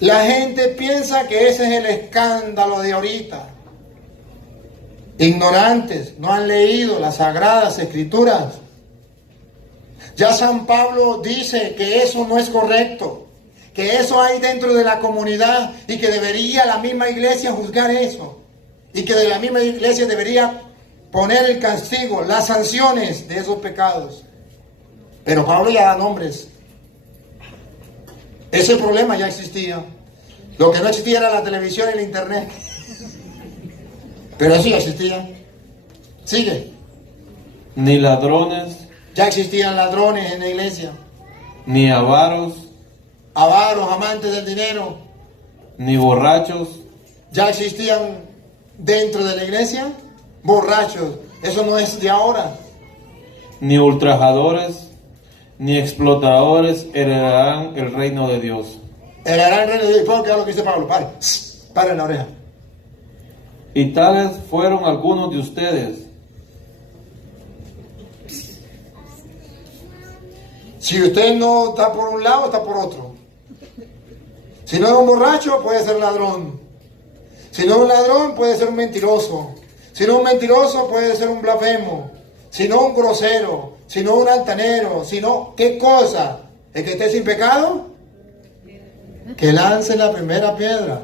La gente piensa que ese es el escándalo de ahorita. Ignorantes, no han leído las Sagradas Escrituras. Ya San Pablo dice que eso no es correcto, que eso hay dentro de la comunidad y que debería la misma iglesia juzgar eso. Y que de la misma iglesia debería poner el castigo, las sanciones de esos pecados. Pero Pablo ya da nombres. Ese problema ya existía. Lo que no existía era la televisión y el internet. Pero eso ya existía. Sigue. Ni ladrones, Ya existían ladrones en la iglesia. ni avaros, Avaros, amantes del dinero. ni borrachos, Ya existían dentro de la iglesia. Borrachos. Eso no es de ahora. ni ultrajadores, ni explotadores heredarán el reino de Dios. Heredarán el reino de Dios. ¿Puedo quedar lo que dice Pablo? Pare en la oreja. Y tales fueron algunos de ustedes. Si usted no está por un lado, está por otro. Si no es un borracho, puede ser ladrón. Si no es un ladrón, puede ser un mentiroso. Si no es un mentiroso, puede ser un blasfemo. Si no un grosero. Si no un altanero. Si no, ¿qué cosa? El que esté sin pecado, que lance la primera piedra.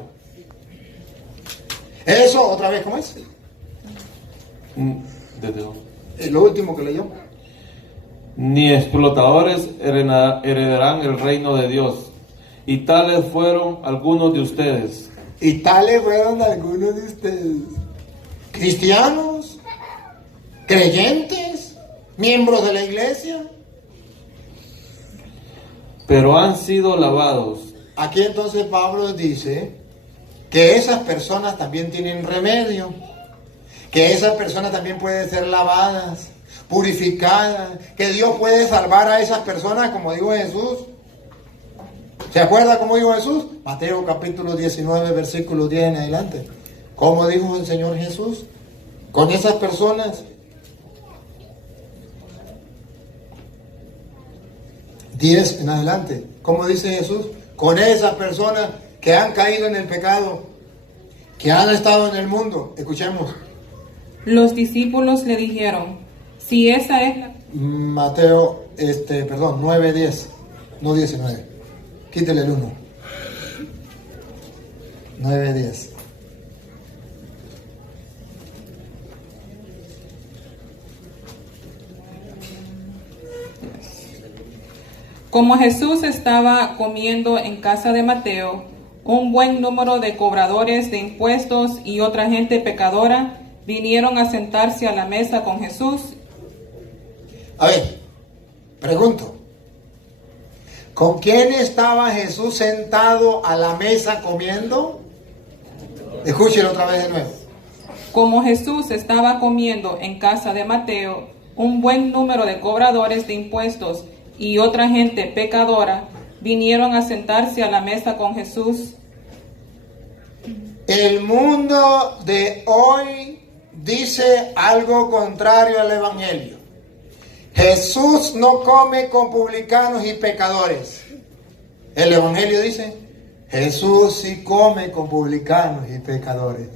Eso, otra vez, ¿cómo es? Lo último que leyó. Ni explotadores heredarán el reino de Dios. Y tales fueron algunos de ustedes. Y tales fueron algunos de ustedes. Cristianos, creyentes, miembros de la iglesia. Pero han sido lavados. Aquí entonces Pablo dice que esas personas también tienen remedio. Que esas personas también pueden ser lavadas, purificadas. Que Dios puede salvar a esas personas, como dijo Jesús. ¿Se acuerda cómo dijo Jesús? Mateo capítulo 19, versículo 10 en adelante. ¿Cómo dijo el Señor Jesús? Con esas personas. 10 en adelante. ¿Cómo dice Jesús? Con esas personas que han caído en el pecado, que han estado en el mundo. Escuchemos. Los discípulos le dijeron, si esa es la... Mateo, 9:10, no 19. Quítele el 1. 9:10. Como Jesús estaba comiendo en casa de Mateo, un buen número de cobradores de impuestos y otra gente pecadora vinieron a sentarse a la mesa con Jesús. A ver, pregunto. ¿Con quién estaba Jesús sentado a la mesa comiendo? Escúchelo otra vez de nuevo. Como Jesús estaba comiendo en casa de Mateo, un buen número de cobradores de impuestos y otra gente pecadora vinieron a sentarse a la mesa con Jesús. El mundo de hoy dice algo contrario al Evangelio. Jesús no come con publicanos y pecadores. El Evangelio dice, Jesús sí come con publicanos y pecadores.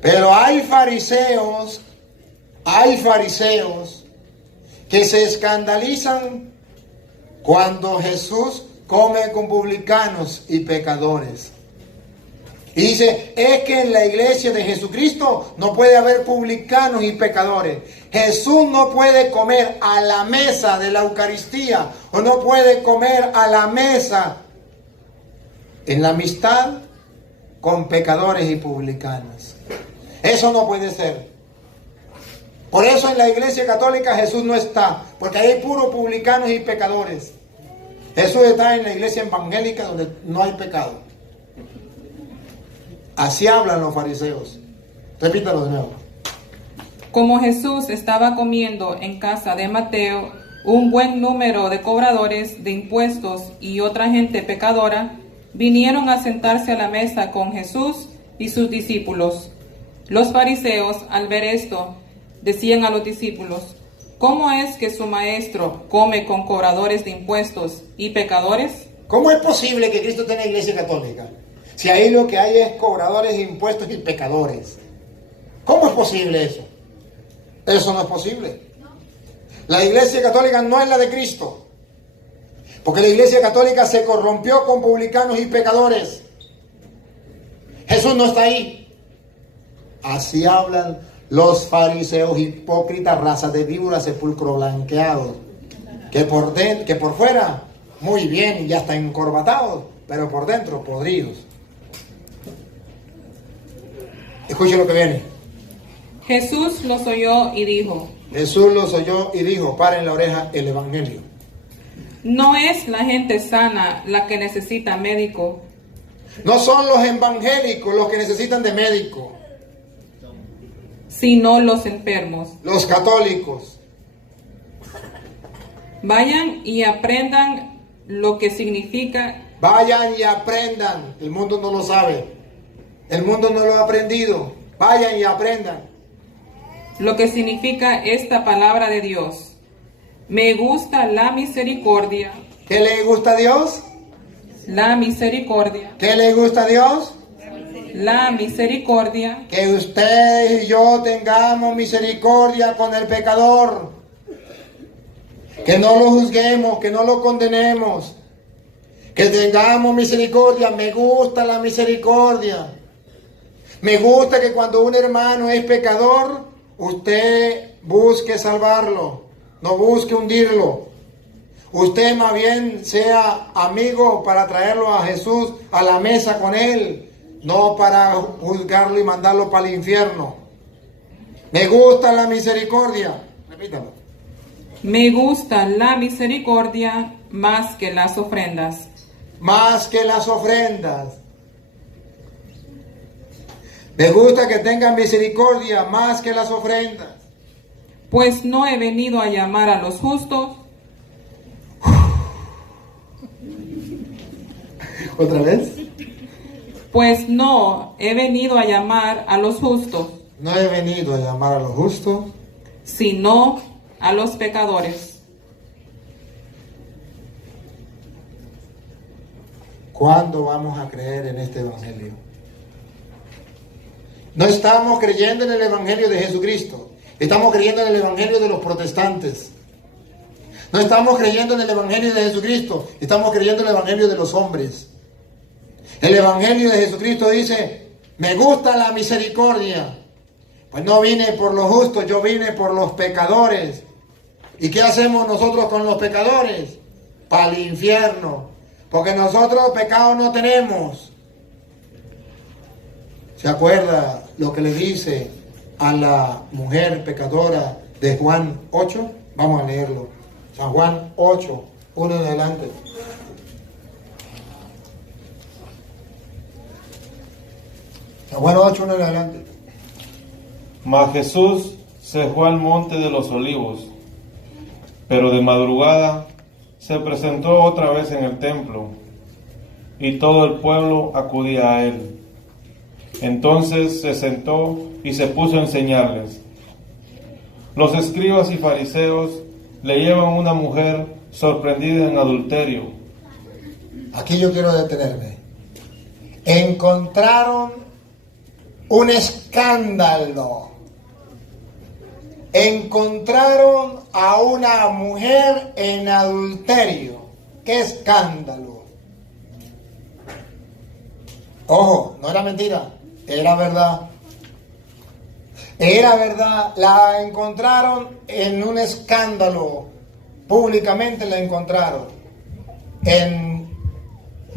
Pero hay fariseos que se escandalizan cuando Jesús come con publicanos y pecadores. Y dice, es que en la iglesia de Jesucristo no puede haber publicanos y pecadores. Jesús no puede comer a la mesa de la Eucaristía o no puede comer a la mesa en la amistad con pecadores y publicanos. Eso no puede ser. Por eso en la iglesia católica Jesús no está, porque ahí hay puros publicanos y pecadores. Jesús está en la iglesia evangélica donde no hay pecado. Así hablan los fariseos. Repítalo de nuevo. Como Jesús estaba comiendo en casa de Mateo, un buen número de cobradores de impuestos y otra gente pecadora vinieron a sentarse a la mesa con Jesús y sus discípulos. Los fariseos, al ver esto, decían a los discípulos, ¿cómo es que su maestro come con cobradores de impuestos y pecadores? ¿Cómo es posible que Cristo esté en la iglesia católica? Si ahí lo que hay es cobradores de impuestos y pecadores. ¿Cómo es posible eso? Eso no es posible. La iglesia católica no es la de Cristo. Porque la iglesia católica se corrompió con publicanos y pecadores. Jesús no está ahí. Así hablan los fariseos hipócritas, raza de víboras, sepulcro blanqueados. Que por fuera, muy bien, ya están encorbatados, pero por dentro, podridos. Escuche lo que viene. Jesús los oyó y dijo: Jesús los oyó y dijo, paren la oreja, el evangelio. no es la gente sana la que necesita médico, No son los evangélicos los que necesitan de médico, sino los enfermos. los católicos. Vayan y aprendan lo que significa. Vayan y aprendan. El mundo no lo sabe. El mundo no lo ha aprendido. Vayan y aprendan. Lo que significa esta palabra de Dios. Me gusta la misericordia. ¿Qué le gusta a Dios? La misericordia. ¿Qué le gusta a Dios? La misericordia. Que ustedes y yo tengamos misericordia con el pecador. Que no lo juzguemos, que no lo condenemos. Que tengamos misericordia. Me gusta la misericordia. Me gusta que cuando un hermano es pecador, usted busque salvarlo, no busque hundirlo. Usted más bien sea amigo para traerlo a Jesús a la mesa con él, no para juzgarlo y mandarlo para el infierno. Me gusta la misericordia. Repítalo. Me gusta la misericordia más que las ofrendas. Más que las ofrendas. Me gusta que tengan misericordia más que las ofrendas. Pues no he venido a llamar a los justos. ¿Otra vez? Pues no he venido a llamar a los justos, No he venido a llamar a los justos, sino a los pecadores. ¿cuándo vamos a creer en este evangelio? No estamos creyendo en el evangelio de Jesucristo. Estamos creyendo en el evangelio de los protestantes. No estamos creyendo en el evangelio de Jesucristo. Estamos creyendo en el evangelio de los hombres. El evangelio de Jesucristo dice, me gusta la misericordia. Pues no vine por los justos, yo vine por los pecadores. ¿Y qué hacemos nosotros con los pecadores? Para el infierno. Porque nosotros pecado no tenemos. ¿Se acuerda lo que le dice a la mujer pecadora de Juan 8? Vamos a leerlo. San Juan 8, 1 en adelante. San Juan 8, 1 en adelante. Mas Jesús se fue al monte de los olivos, pero de madrugada se presentó otra vez en el templo, y todo el pueblo acudía a él. Entonces se sentó y se puso a enseñarles. Los escribas y fariseos le llevan una mujer sorprendida en adulterio. Aquí yo quiero detenerme. Encontraron un escándalo. Encontraron a una mujer en adulterio. ¡Qué escándalo! Ojo, no era mentira, era verdad. Era verdad, la encontraron en un escándalo. Públicamente la encontraron en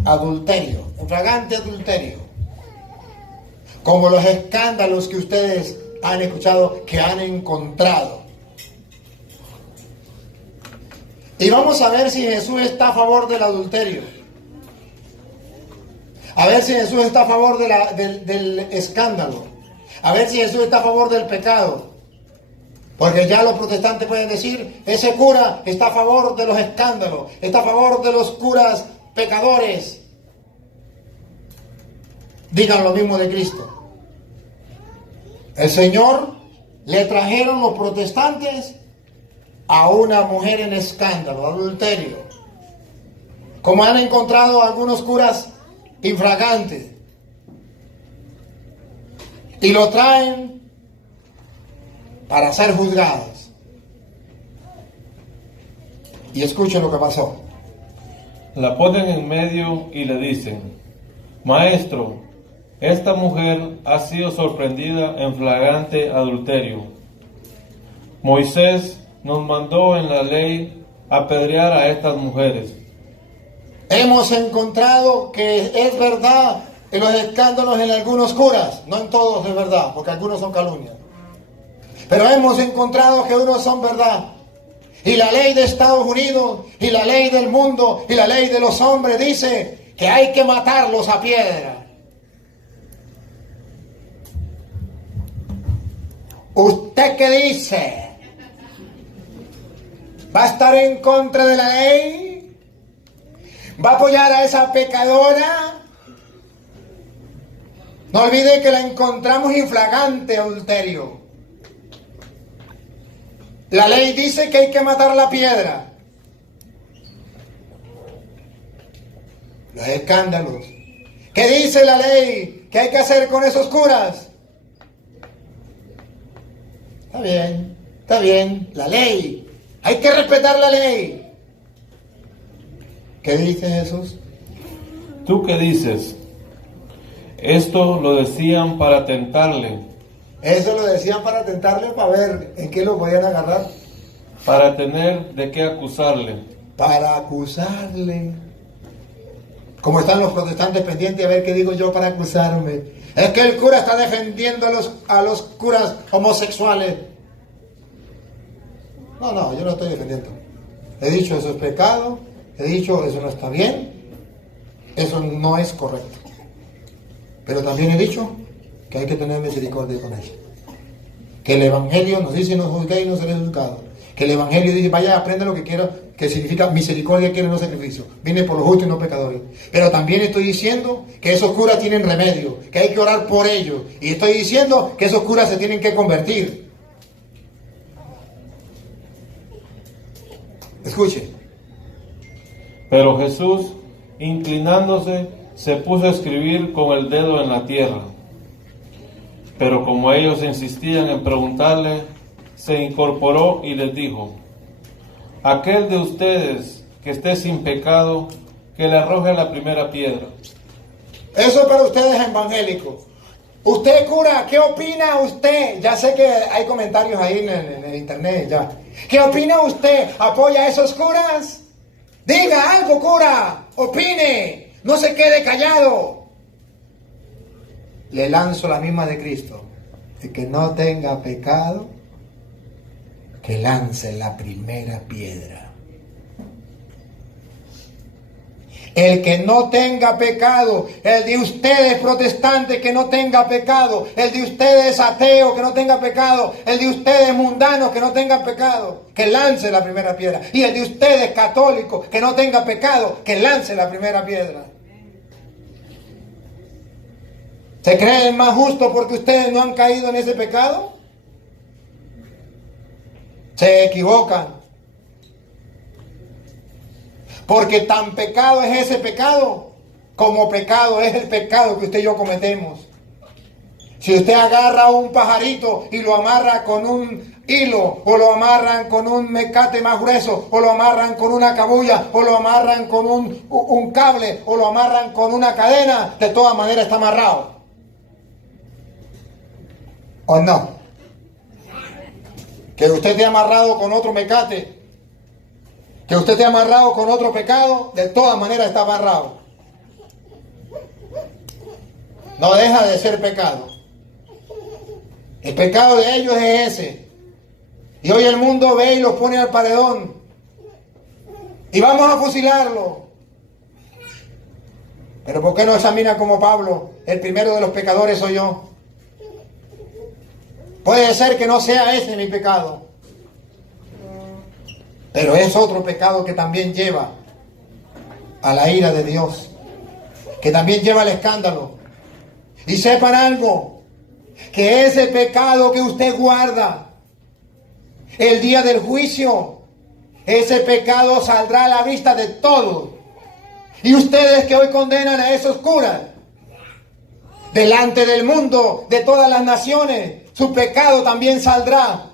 adulterio, en flagrante adulterio. Como los escándalos que ustedes han escuchado que han encontrado. Y vamos a ver si Jesús está a favor del adulterio. A ver si Jesús está a favor del escándalo. A ver si Jesús está a favor del pecado. Porque ya los protestantes pueden decir, ese cura está a favor de los escándalos, está a favor de los curas pecadores. Digan lo mismo de Cristo. El Señor le trajeron los protestantes a una mujer en escándalo, adulterio, como han encontrado algunos curas infragantes, y lo traen para ser juzgados. Y escuchen lo que pasó. La ponen en medio y le dicen: Maestro, esta mujer ha sido sorprendida en flagrante adulterio. Moisés nos mandó en la ley apedrear a estas mujeres. Hemos encontrado que es verdad en los escándalos en algunos curas, no en todos es verdad, porque algunos son calumnias. Pero hemos encontrado que unos son verdad. Y la ley de Estados Unidos, y la ley del mundo, y la ley de los hombres dice que hay que matarlos a piedra. ¿Usted qué dice? ¿Va a estar en contra de la ley? ¿Va a apoyar a esa pecadora? No olvide que la encontramos en flagrante adulterio. La ley dice que hay que matar a la piedra. Los escándalos. ¿Qué dice la ley? ¿Qué hay que hacer con esos curas? Está bien, la ley. Hay que respetar la ley. ¿Qué dice Jesús? ¿Tú qué dices? Esto lo decían para tentarle, Eso lo decían para tentarle, para ver en qué lo podían agarrar. para tener de qué acusarle. Para acusarle. Como están los protestantes pendientes a ver qué digo yo para acusarme. Es que el cura está defendiendo a los curas homosexuales. No, yo no estoy defendiendo. He dicho eso es pecado, he dicho eso no está bien, eso no es correcto. Pero también he dicho que hay que tener misericordia con ellos. Que el Evangelio nos dice: no juzguéis y no seréis juzgados. Que el Evangelio dice: vaya, aprende lo que quiera, que significa misericordia quiere, no sacrificio. Viene por los justos y no pecadores. Pero también estoy diciendo que esos curas tienen remedio, que hay que orar por ellos. Y estoy diciendo que esos curas se tienen que convertir. Escuche. Pero Jesús, inclinándose, se puso a escribir con el dedo en la tierra. Pero como ellos insistían en preguntarle, se incorporó y les dijo: aquel de ustedes que esté sin pecado, que le arroje la primera piedra. Eso es para ustedes evangélicos. Usted, cura, ¿qué opina usted? Ya sé que hay comentarios ahí en el internet ya. ¿Qué opina usted? ¿Apoya a esos curas? Diga algo, cura. Opine. No se quede callado. Le lanzo la misma de Cristo. El que no tenga pecado, que lance la primera piedra. El que no tenga pecado, el de ustedes protestantes que no tenga pecado, el de ustedes ateos que no tenga pecado, el de ustedes mundanos que no tengan pecado, que lance la primera piedra. Y el de ustedes católicos que no tenga pecado, que lance la primera piedra. ¿Se creen más justos porque ustedes no han caído en ese pecado? Se equivocan. Porque tan pecado es ese pecado, como pecado es el pecado que usted y yo cometemos. Si usted agarra un pajarito y lo amarra con un hilo, o lo amarran con un mecate más grueso, o lo amarran con una cabulla, o lo amarran con un cable, o lo amarran con una cadena, de todas maneras está amarrado. ¿O no? Que usted esté amarrado con otro mecate, que usted esté amarrado con otro pecado, de todas maneras está amarrado. No deja de ser pecado. El pecado de ellos es ese. Y hoy el mundo ve y lo pone al paredón. Y vamos a fusilarlo. Pero ¿por qué no examina como Pablo? El primero de los pecadores soy yo. Puede ser que no sea ese mi pecado. Pero es otro pecado que también lleva a la ira de Dios, que también lleva al escándalo. Y sepan algo, que ese pecado que usted guarda el día del juicio, ese pecado saldrá a la vista de todos. Y ustedes que hoy condenan a esos curas, delante del mundo, de todas las naciones, su pecado también saldrá.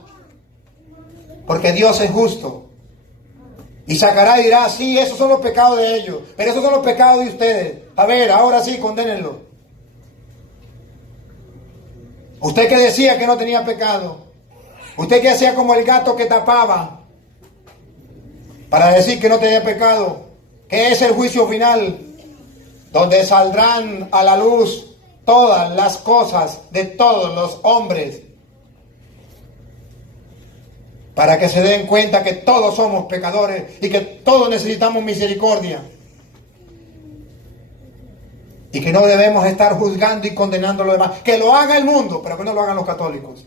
Porque Dios es justo. Y sacará y dirá, sí, esos son los pecados de ellos, pero esos son los pecados de ustedes. A ver, ahora sí, condénenlo. Usted que decía que no tenía pecado, usted que hacía como el gato que tapaba para decir que no tenía pecado, que es el juicio final, donde saldrán a la luz todas las cosas de todos los hombres, para que se den cuenta que todos somos pecadores y que todos necesitamos misericordia. Y que no debemos estar juzgando y condenando a los demás. Que lo haga el mundo, pero que no lo hagan los católicos.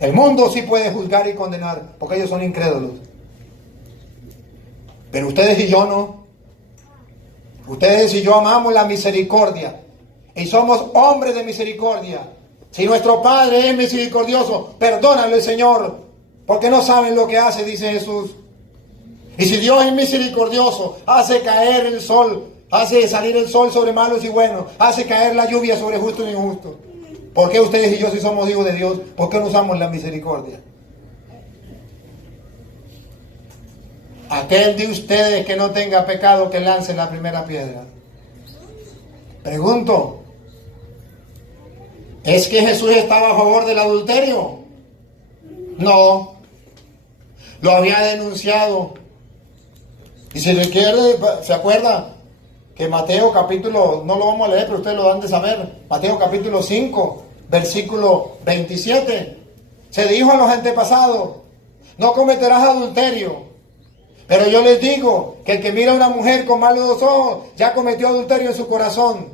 El mundo sí puede juzgar y condenar, porque ellos son incrédulos. Pero ustedes y yo no. Ustedes y yo amamos la misericordia. Y somos hombres de misericordia. Si nuestro Padre es misericordioso, perdónale, Señor, porque no saben lo que hace, dice Jesús. Y si Dios es misericordioso, hace caer el sol, hace salir el sol sobre malos y buenos, hace caer la lluvia sobre justos y injustos. ¿Por qué ustedes y yo, si somos hijos de Dios, por qué no usamos la misericordia? Aquel de ustedes que no tenga pecado, que lance la primera piedra. Pregunto, ¿es que Jesús estaba a favor del adulterio? No. Lo había denunciado. Y si requiere, ¿se acuerda? Que Mateo capítulo, no lo vamos a leer, pero ustedes lo dan de saber. Mateo capítulo 5, versículo 27. Se dijo a los antepasados, no cometerás adulterio. Pero yo les digo que el que mira a una mujer con malos ojos, ya cometió adulterio en su corazón.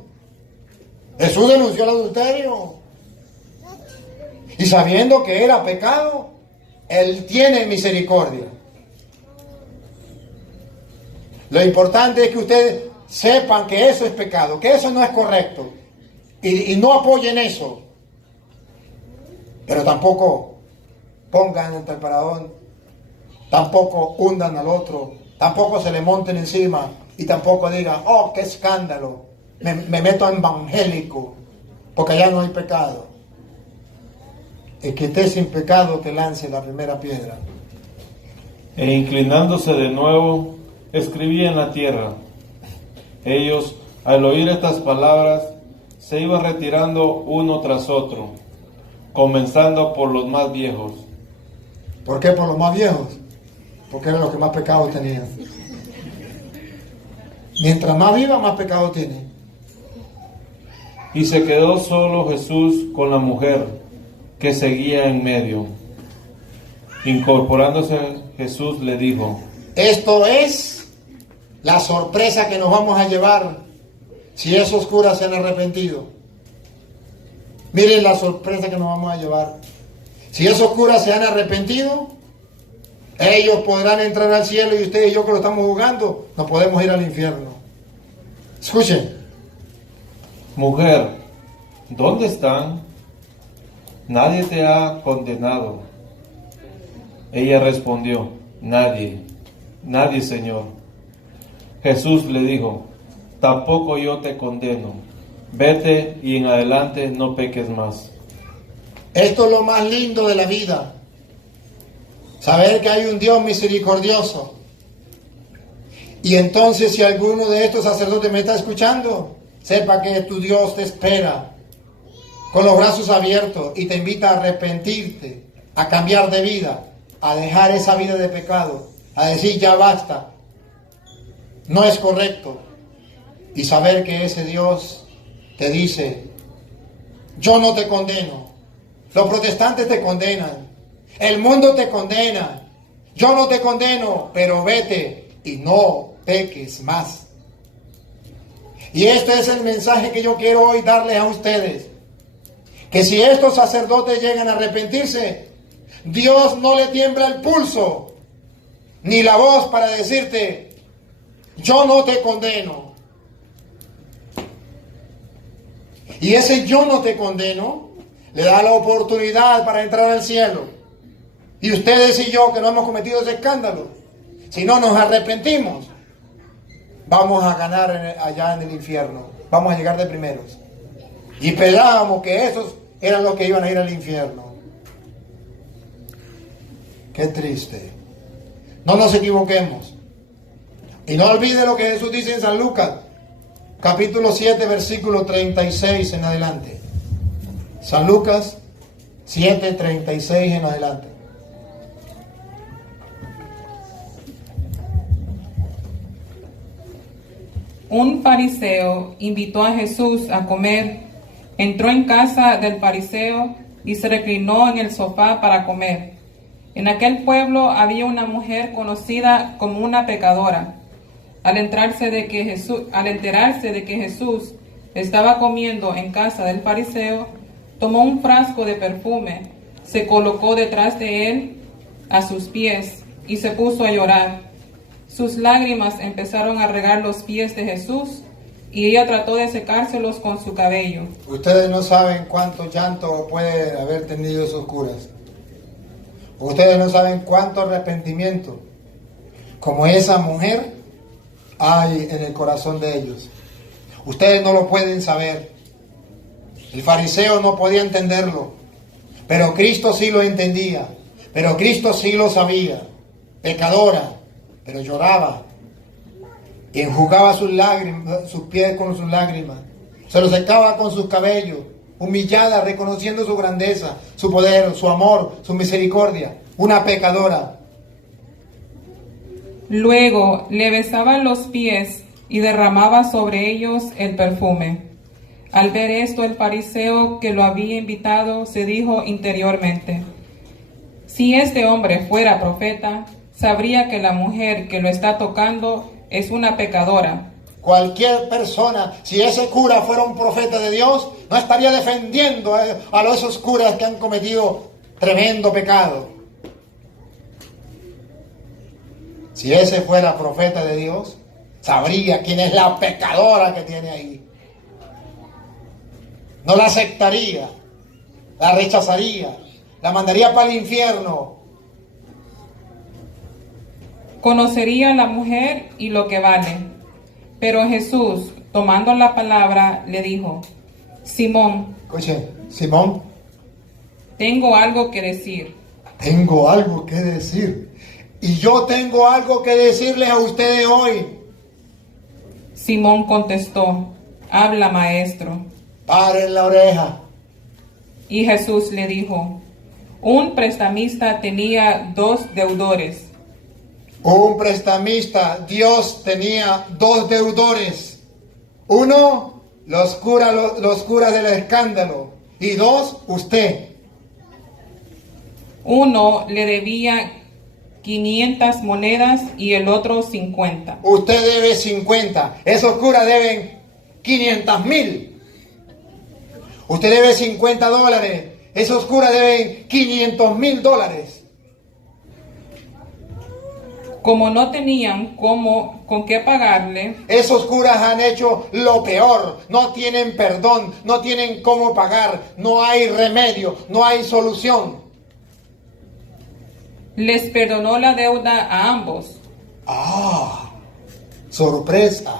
Jesús denunció el adulterio. Y sabiendo que era pecado, Él tiene misericordia. Lo importante es que ustedes sepan que eso es pecado, que eso no es correcto. Y no apoyen eso. Pero tampoco pongan el paradón, tampoco hundan al otro, tampoco se le monten encima y tampoco digan, oh, qué escándalo, me meto en evangélico, porque allá no hay pecado. El que esté sin pecado que lance la primera piedra. E inclinándose de nuevo, escribía en la tierra. Ellos, al oír estas palabras, se iban retirando uno tras otro, comenzando por los más viejos. ¿Por qué por los más viejos? Porque eran los que más pecados tenían. Mientras más viva, más pecados tiene. Y se quedó solo Jesús con la mujer que seguía en medio. Incorporándose, Jesús le dijo: esto es la sorpresa que nos vamos a llevar si esos curas se han arrepentido. Miren la sorpresa que nos vamos a llevar. Si esos curas se han arrepentido, ellos podrán entrar al cielo y ustedes y yo que lo estamos jugando, nos podemos ir al infierno. Escuchen. Mujer, ¿dónde están? Nadie te ha condenado. Ella respondió: nadie, nadie, Señor. Jesús le dijo: tampoco yo te condeno. Vete y en adelante no peques más. Esto es lo más lindo de la vida. Saber que hay un Dios misericordioso. Y entonces, si alguno de estos sacerdotes me está escuchando, sepa que tu Dios te espera con los brazos abiertos y te invita a arrepentirte, a cambiar de vida, a dejar esa vida de pecado, a decir ya basta, no es correcto. Y saber que ese Dios te dice: yo no te condeno. Los protestantes te condenan, el mundo te condena, yo no te condeno, pero vete y no peques más. Y este es el mensaje que yo quiero hoy darles a ustedes. Que si estos sacerdotes llegan a arrepentirse, Dios no le tiembla el pulso, ni la voz para decirte: yo no te condeno. Y ese yo no te condeno le da la oportunidad para entrar al cielo. Y ustedes y yo que no hemos cometido ese escándalo, si no nos arrepentimos, vamos a ganar allá en el infierno. Vamos a llegar de primeros. Y esperábamos que esos eran los que iban a ir al infierno. Qué triste. No nos equivoquemos. Y no olvide lo que Jesús dice en San Lucas, capítulo 7, versículo 36 en adelante. San Lucas 7, 36 en adelante. Un fariseo invitó a Jesús a comer. Entró en casa del fariseo y se reclinó en el sofá para comer. En aquel pueblo había una mujer conocida como una pecadora. Al enterarse de que Jesús estaba comiendo en casa del fariseo, tomó un frasco de perfume, se colocó detrás de él a sus pies y se puso a llorar. Sus lágrimas empezaron a regar los pies de Jesús y ella trató de secárselos con su cabello. Ustedes no saben cuánto llanto puede haber tenido esos curas. Ustedes no saben cuánto arrepentimiento como esa mujer hay en el corazón de ellos. Ustedes no lo pueden saber. El fariseo no podía entenderlo, pero Cristo sí lo entendía, pero Cristo sí lo sabía. Pecadora, pero lloraba y enjugaba sus lágrimas, sus pies con sus lágrimas, se los secaba con sus cabellos, humillada, reconociendo su grandeza, su poder, su amor, su misericordia. Una pecadora. Luego le besaba los pies y derramaba sobre ellos el perfume. Al ver esto, el fariseo que lo había invitado se dijo interiormente: si este hombre fuera profeta, sabría que la mujer que lo está tocando es una pecadora. Cualquier persona, si ese cura fuera un profeta de Dios, no estaría defendiendo a esos curas que han cometido tremendo pecado. Si ese fuera profeta de Dios, sabría quién es la pecadora que tiene ahí. No la aceptaría, la rechazaría, la mandaría para el infierno. Conocería a la mujer y lo que vale. Pero Jesús, tomando la palabra, le dijo: Simón, Escuche, Simón, tengo algo que decir. tengo algo que decir. Y yo tengo algo que decirles a ustedes hoy. Simón contestó: habla, maestro. Paren la oreja. Y Jesús le dijo: un prestamista tenía 2 deudores. Un prestamista, Dios tenía 2 deudores. Uno, los curas del escándalo. Y 2, usted. Uno le debía 500 monedas y el otro 50. Usted debe 50. Esos curas deben 500,000. Usted debe $50. Esos curas deben $500,000. Como no tenían con qué pagarle, Esos curas han hecho lo peor. No tienen perdón, no tienen cómo pagar, no hay remedio, no hay solución. les perdonó la deuda a ambos. ¡Ah! ¡Sorpresa!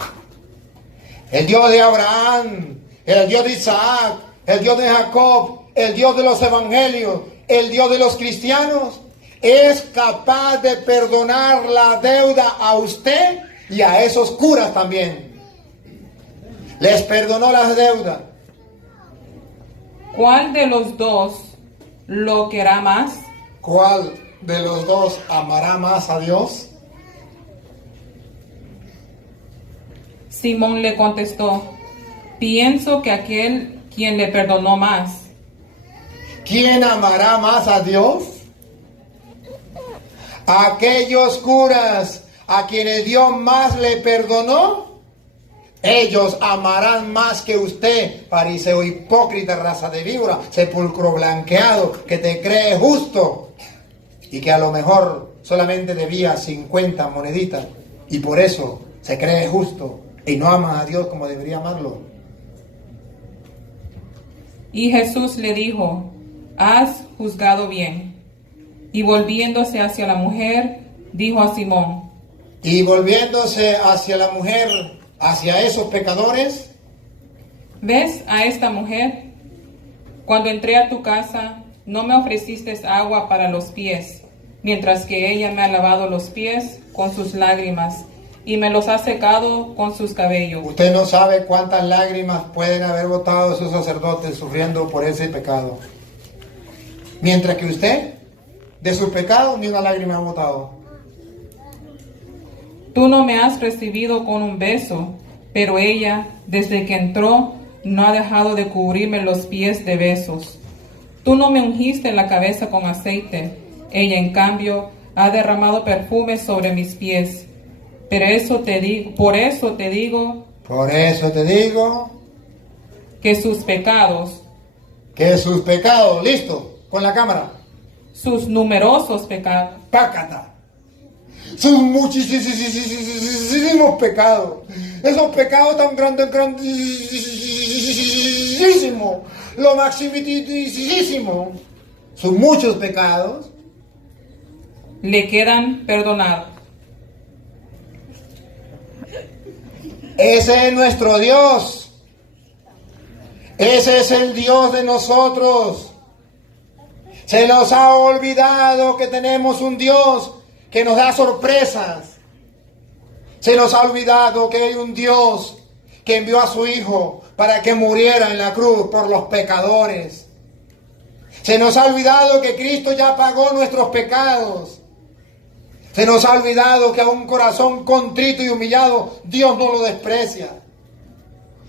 El Dios de Abraham, el Dios de Isaac, el Dios de Jacob, el Dios de los evangelios, el Dios de los cristianos, es capaz de perdonar la deuda a usted y a esos curas también. Les perdonó las deudas. ¿Cuál de los dos lo querrá más? ¿Cuál de los dos amará más a Dios? Simón le contestó: pienso que aquel quien le perdonó más. ¿Quién amará más a Dios? Aquellos curas a quienes Dios más le perdonó, ellos amarán más que usted, fariseo hipócrita, raza de víbora, sepulcro blanqueado, que te cree justo y que a lo mejor solamente debía 50 moneditas y por eso se cree justo y no ama a Dios como debería amarlo. Y Jesús le dijo: has juzgado bien. Y volviéndose hacia la mujer, dijo a Simón: Y volviéndose hacia la mujer, hacia esos pecadores, ¿ves a esta mujer? Cuando entré a tu casa, no me ofreciste agua para los pies, mientras que ella me ha lavado los pies con sus lágrimas y me los ha secado con sus cabellos. usted no sabe cuántas lágrimas pueden haber botado esos sacerdotes sufriendo por ese pecado. Mientras que usted, de sus pecados, ni una lágrima ha botado. Tú no me has recibido con un beso, pero ella, desde que entró, no ha dejado de cubrirme los pies de besos. Tú no me ungiste la cabeza con aceite, ella en cambio ha derramado perfume sobre mis pies. Pero por eso te digo que sus pecados, listo, con la cámara, sus numerosos pecados, pácata, sus muchísimos pecados, esos pecados tan grandísimos, lo maximitísimo, sus muchos pecados, le quedan perdonados. Ese es nuestro Dios. Ese es el Dios de nosotros. Se nos ha olvidado que tenemos un Dios que nos da sorpresas. Se nos ha olvidado que hay un Dios que envió a su Hijo para que muriera en la cruz por los pecadores. Se nos ha olvidado que Cristo ya pagó nuestros pecados. Se nos ha olvidado que a un corazón contrito y humillado Dios no lo desprecia.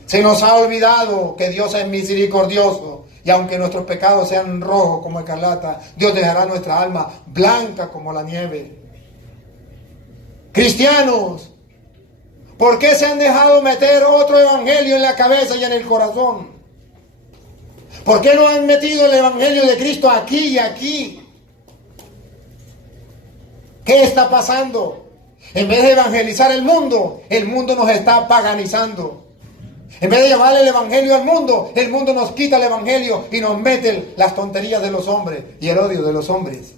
Se nos ha olvidado que Dios es misericordioso y aunque nuestros pecados sean rojos como escarlata, Dios dejará nuestra alma blanca como la nieve. Cristianos, ¿por qué se han dejado meter otro evangelio en la cabeza y en el corazón? ¿Por qué no han metido el evangelio de Cristo aquí y aquí? ¿Qué está pasando? En vez de evangelizar el mundo nos está paganizando. En vez de llevarle el evangelio al mundo nos quita el evangelio y nos mete las tonterías de los hombres y el odio de los hombres.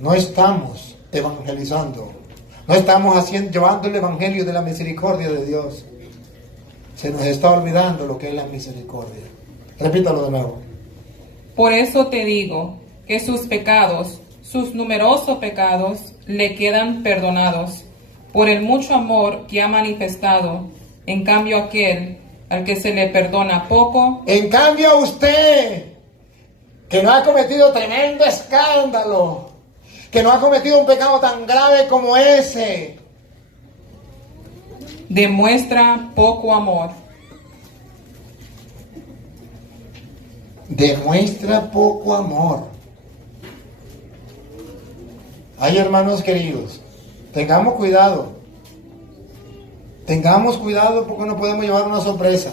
No estamos evangelizando. No estamos llevando el evangelio de la misericordia de Dios. Se nos está olvidando lo que es la misericordia. Repítalo de nuevo. Por eso te digo que sus pecados, sus numerosos pecados, le quedan perdonados por el mucho amor que ha manifestado. En cambio aquel al que se le perdona poco, en cambio a usted, que no ha cometido tremendo escándalo, que no ha cometido un pecado tan grave como ese, demuestra poco amor. Demuestra poco amor. Ay, hermanos queridos, tengamos cuidado. Tengamos cuidado porque no podemos llevar una sorpresa.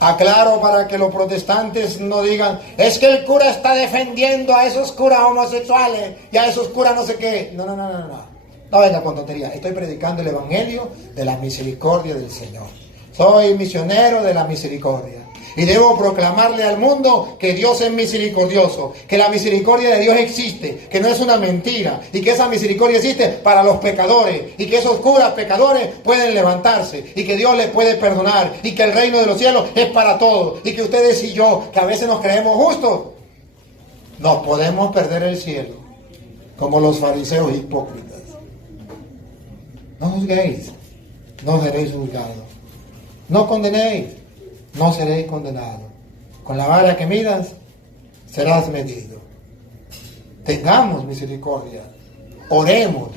Aclaro para que los protestantes no digan, es que el cura está defendiendo a esos curas homosexuales y a esos curas no sé qué. No. No venga con tontería. Estoy predicando el evangelio de la misericordia del Señor. Soy misionero de la misericordia. Y debo proclamarle al mundo que Dios es misericordioso, que la misericordia de Dios existe, que no es una mentira, y que esa misericordia existe para los pecadores, y que esos curas pecadores pueden levantarse, y que Dios les puede perdonar, y que el reino de los cielos es para todos, y que ustedes y yo, que a veces nos creemos justos, nos podemos perder el cielo, como los fariseos hipócritas. No juzguéis, no seréis juzgados. No condenéis, no seréis condenados. Con la vara que midas, serás medido. Tengamos misericordia. Oremos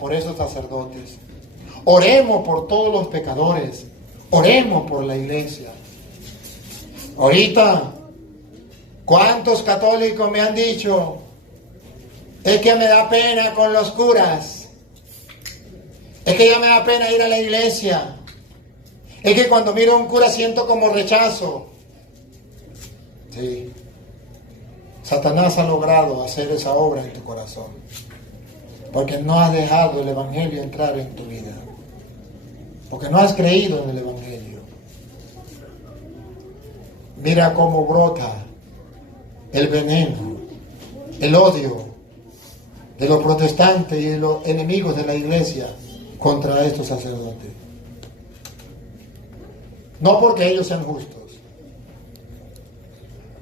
por esos sacerdotes. Oremos por todos los pecadores. Oremos por la iglesia. Ahorita, ¿cuántos católicos me han dicho? Es que me da pena con los curas. Es que ya me da pena ir a la iglesia. Es que cuando miro a un cura siento como rechazo. Sí. Satanás ha logrado hacer esa obra en tu corazón. Porque no has dejado el evangelio entrar en tu vida. Porque no has creído en el evangelio. Mira cómo brota el veneno, el odio, de los protestantes y de los enemigos de la iglesia contra estos sacerdotes. No porque ellos sean justos,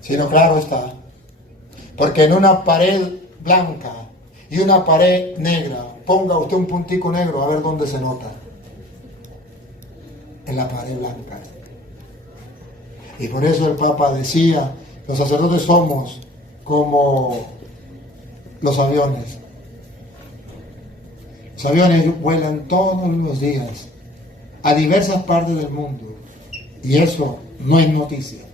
sino claro está, porque en una pared blanca y una pared negra, ponga usted un puntico negro a ver dónde se nota. En la pared blanca. Y por eso el Papa decía, los sacerdotes somos como los aviones. Los aviones vuelan todos los días a diversas partes del mundo y eso no es noticia.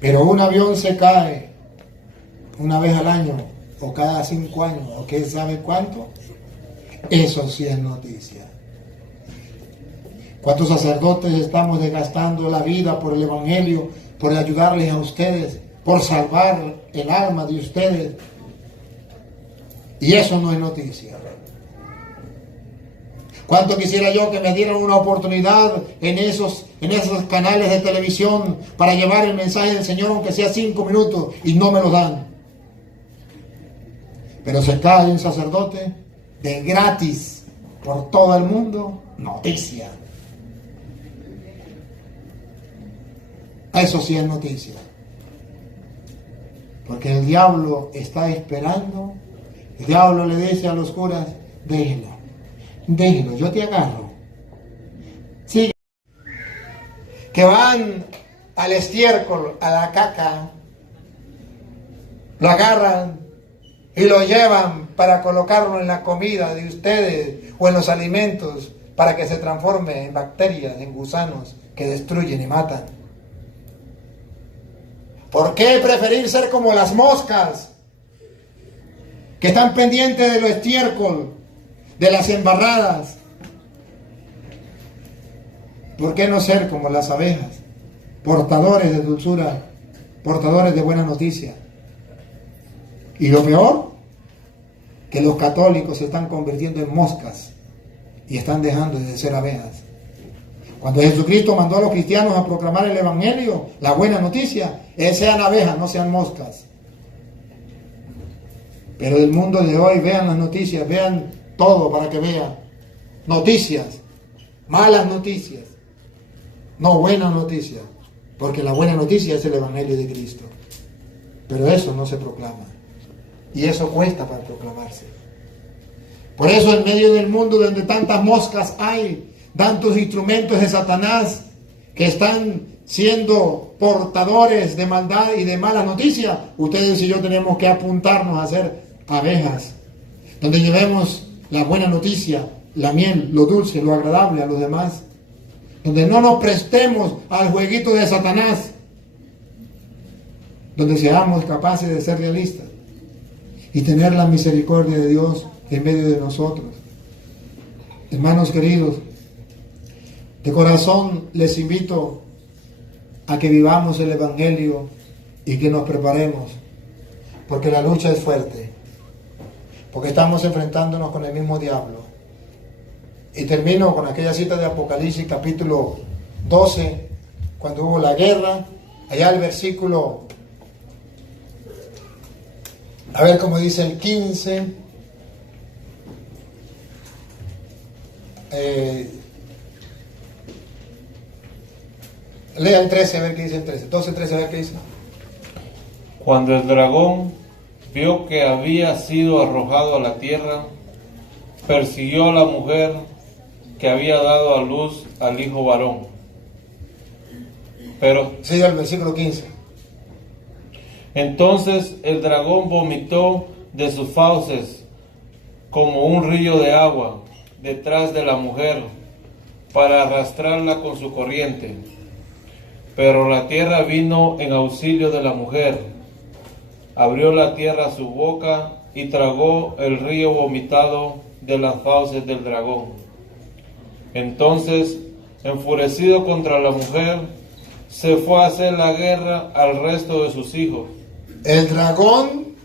Pero un avión se cae una vez al año o cada 5 años o quién sabe cuánto, eso sí es noticia. ¿Cuántos sacerdotes estamos desgastando la vida por el Evangelio, por ayudarles a ustedes, por salvar el alma de ustedes? Y eso no es noticia. ¿Cuánto quisiera yo que me dieran una oportunidad en esos canales de televisión para llevar el mensaje del Señor, aunque sea 5 minutos, y no me lo dan? Pero se cae un sacerdote de gratis por todo el mundo, noticia. Eso sí es noticia. Porque el diablo está esperando. El diablo le dice a los curas, déjenlo, yo te agarro. Sigue. Que van al estiércol, a la caca, lo agarran y lo llevan para colocarlo en la comida de ustedes o en los alimentos para que se transforme en bacterias, en gusanos que destruyen y matan. ¿Por qué preferir ser como las moscas que están pendientes de lo estiércol, de las embarradas? ¿Por qué no ser como las abejas, portadores de dulzura, portadores de buena noticia? Y lo peor, que los católicos se están convirtiendo en moscas y están dejando de ser abejas. Cuando Jesucristo mandó a los cristianos a proclamar el Evangelio, la buena noticia, sean abejas, no sean moscas. Pero del mundo de hoy, vean las noticias, vean todo para que vean. Noticias, malas noticias, no buenas noticias, porque la buena noticia es el Evangelio de Cristo. Pero eso no se proclama. Y eso cuesta para proclamarse. Por eso en medio del mundo donde tantas moscas hay, tantos instrumentos de Satanás que están siendo portadores de maldad y de malas noticias, ustedes y yo tenemos que apuntarnos a ser abejas, donde llevemos la buena noticia, la miel, lo dulce, lo agradable a los demás, donde no nos prestemos al jueguito de Satanás, donde seamos capaces de ser realistas y tener la misericordia de Dios en medio de nosotros. Hermanos queridos, de corazón les invito a que vivamos el Evangelio y que nos preparemos, porque la lucha es fuerte, porque estamos enfrentándonos con el mismo diablo. Y termino con aquella cita de Apocalipsis capítulo 12, cuando hubo la guerra, allá el versículo, a ver cómo dice el 15, lea el 13 a ver qué dice el 13, 12, 13 a ver qué dice. Cuando el dragón vio que había sido arrojado a la tierra, persiguió a la mujer que había dado a luz al hijo varón. Pero sigue el versículo 15. Entonces el dragón vomitó de sus fauces como un río de agua detrás de la mujer para arrastrarla con su corriente. Pero la tierra vino en auxilio de la mujer. Abrió la tierra su boca y tragó el río vomitado de las fauces del dragón. Entonces, enfurecido contra la mujer, se fue a hacer la guerra al resto de sus hijos. El dragón,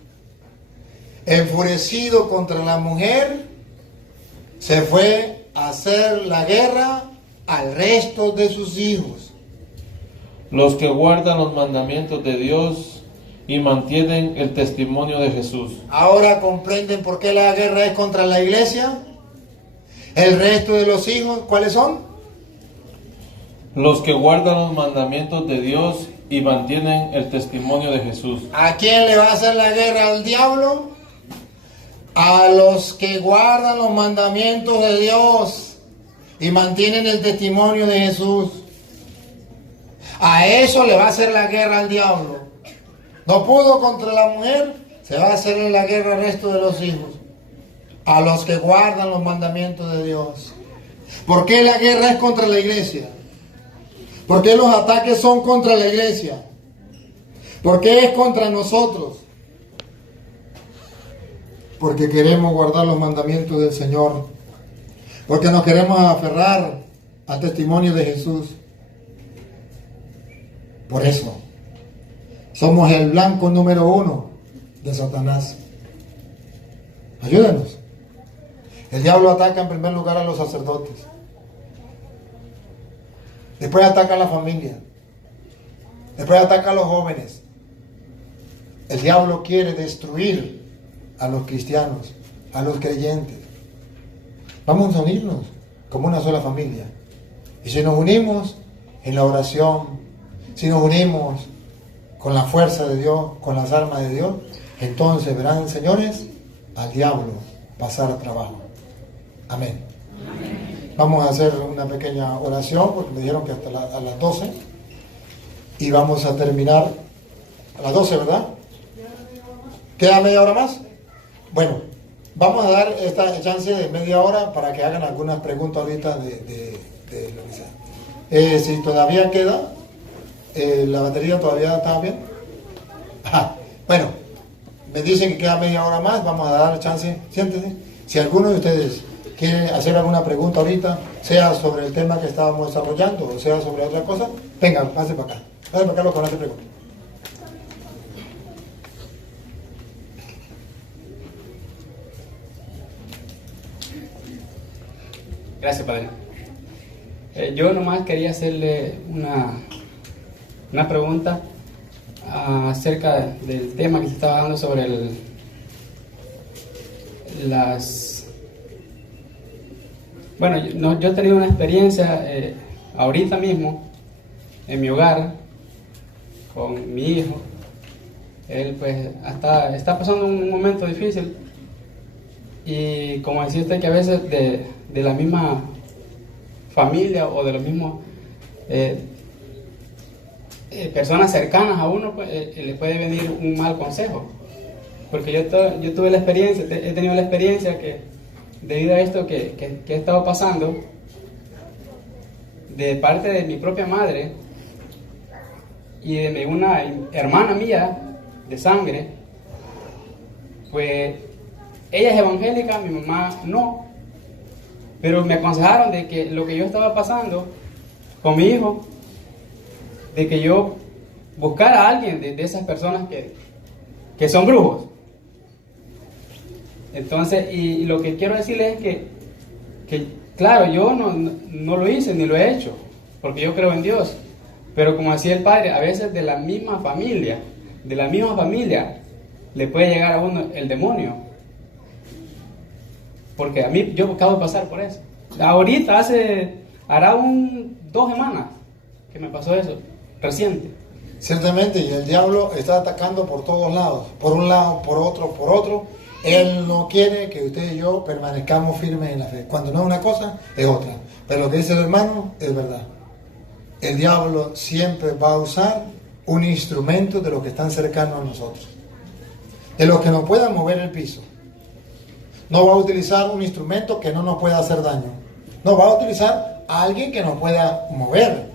enfurecido contra la mujer, se fue a hacer la guerra al resto de sus hijos. Los que guardan los mandamientos de Dios y mantienen el testimonio de Jesús. Ahora comprenden por qué la guerra es contra la iglesia. El resto de los hijos, ¿cuáles son? Los que guardan los mandamientos de Dios y mantienen el testimonio de Jesús. ¿A quién le va a hacer la guerra al diablo? A los que guardan los mandamientos de Dios y mantienen el testimonio de Jesús. A eso le va a hacer la guerra al diablo. No pudo contra la mujer, se va a hacerle la guerra al resto de los hijos. A los que guardan los mandamientos de Dios. ¿Por qué la guerra es contra la iglesia? ¿Por qué los ataques son contra la iglesia? ¿Por qué es contra nosotros? Porque queremos guardar los mandamientos del Señor. Porque nos queremos aferrar al testimonio de Jesús. Por eso, somos el blanco número 1 de Satanás. Ayúdenos. El diablo ataca en primer lugar a los sacerdotes. Después ataca a la familia. Después ataca a los jóvenes. El diablo quiere destruir a los cristianos, a los creyentes. Vamos a unirnos como una sola familia. Y si nos unimos en la oración, si nos unimos con la fuerza de Dios, con las armas de Dios, entonces verán, señores, al diablo pasar trabajo. Amén. Amén. Vamos a hacer una pequeña oración, porque me dijeron que hasta a las 12. Y vamos a terminar a las 12, ¿verdad? ¿Queda media hora más? Bueno, vamos a dar esta chance de media hora para que hagan algunas preguntas ahorita de lo que sea. Si todavía queda, la batería todavía está bien. Bueno, me dicen que queda media hora más, vamos a dar chance. Siéntense. Si alguno de ustedes quiere hacer alguna pregunta ahorita, sea sobre el tema que estábamos desarrollando o sea sobre otra cosa, venga, pase para acá. Pase para acá lo que van a hacer preguntas. Gracias, Padre. Yo nomás quería hacerle una pregunta acerca del tema que se estaba dando sobre Bueno, yo he tenido una experiencia ahorita mismo en mi hogar con mi hijo. Él pues está pasando un momento difícil y como decía usted que a veces de la misma familia o de los mismos personas cercanas a uno pues, le puede venir un mal consejo, porque yo tuve la experiencia, he tenido la experiencia que debido a esto que he estado pasando de parte de mi propia madre y de una hermana mía de sangre, pues ella es evangélica, mi mamá no, pero me aconsejaron de que lo que yo estaba pasando con mi hijo, de que yo buscara a alguien de esas personas que son brujos. Entonces, y lo que quiero decirles es que claro, yo no lo hice ni lo he hecho, porque yo creo en Dios, pero como decía el Padre, a veces de la misma familia le puede llegar a uno el demonio, porque a mí, yo acabo de pasar por eso. Ahorita hará 2 semanas que me pasó eso, reciente. Ciertamente, y el diablo está atacando por todos lados, por un lado, por otro. Él no quiere que usted y yo permanezcamos firmes en la fe. Cuando no es una cosa, es otra. Pero lo que dice el hermano es verdad. El diablo siempre va a usar un instrumento de los que están cercanos a nosotros, de los que nos puedan mover el piso. No va a utilizar un instrumento que no nos pueda hacer daño. No, va a utilizar a alguien que nos pueda mover,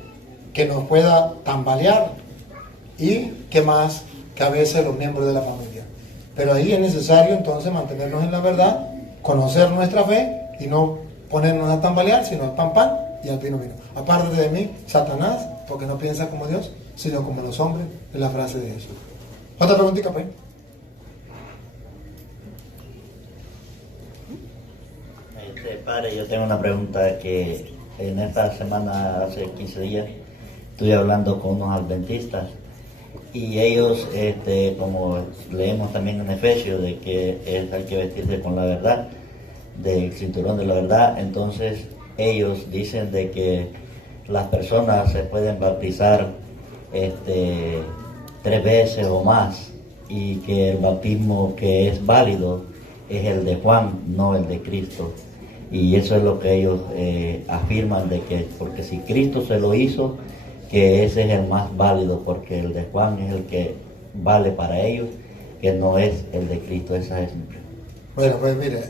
que nos pueda tambalear, y que más que a veces los miembros de la familia. Pero ahí es necesario entonces mantenernos en la verdad, conocer nuestra fe y no ponernos a tambalear, sino al pan y al vino. Aparte de mí, Satanás, porque no piensa como Dios, sino como los hombres, es la frase de Jesús. Otra preguntita, pues. Padre, yo tengo una pregunta que en esta semana, hace 15 días, estuve hablando con unos adventistas Y ellos, como leemos también en Efesios, de que hay que vestirse con la verdad, del cinturón de la verdad. Entonces ellos dicen de que las personas se pueden bautizar 3 veces o más, y que el bautismo que es válido es el de Juan, no el de Cristo. Y eso es lo que ellos afirman, de que porque si Cristo se lo hizo, que ese es el más válido, porque el de Juan es el que vale para ellos, que no es el de Cristo. Esa es mi pregunta. Bueno, pues mire,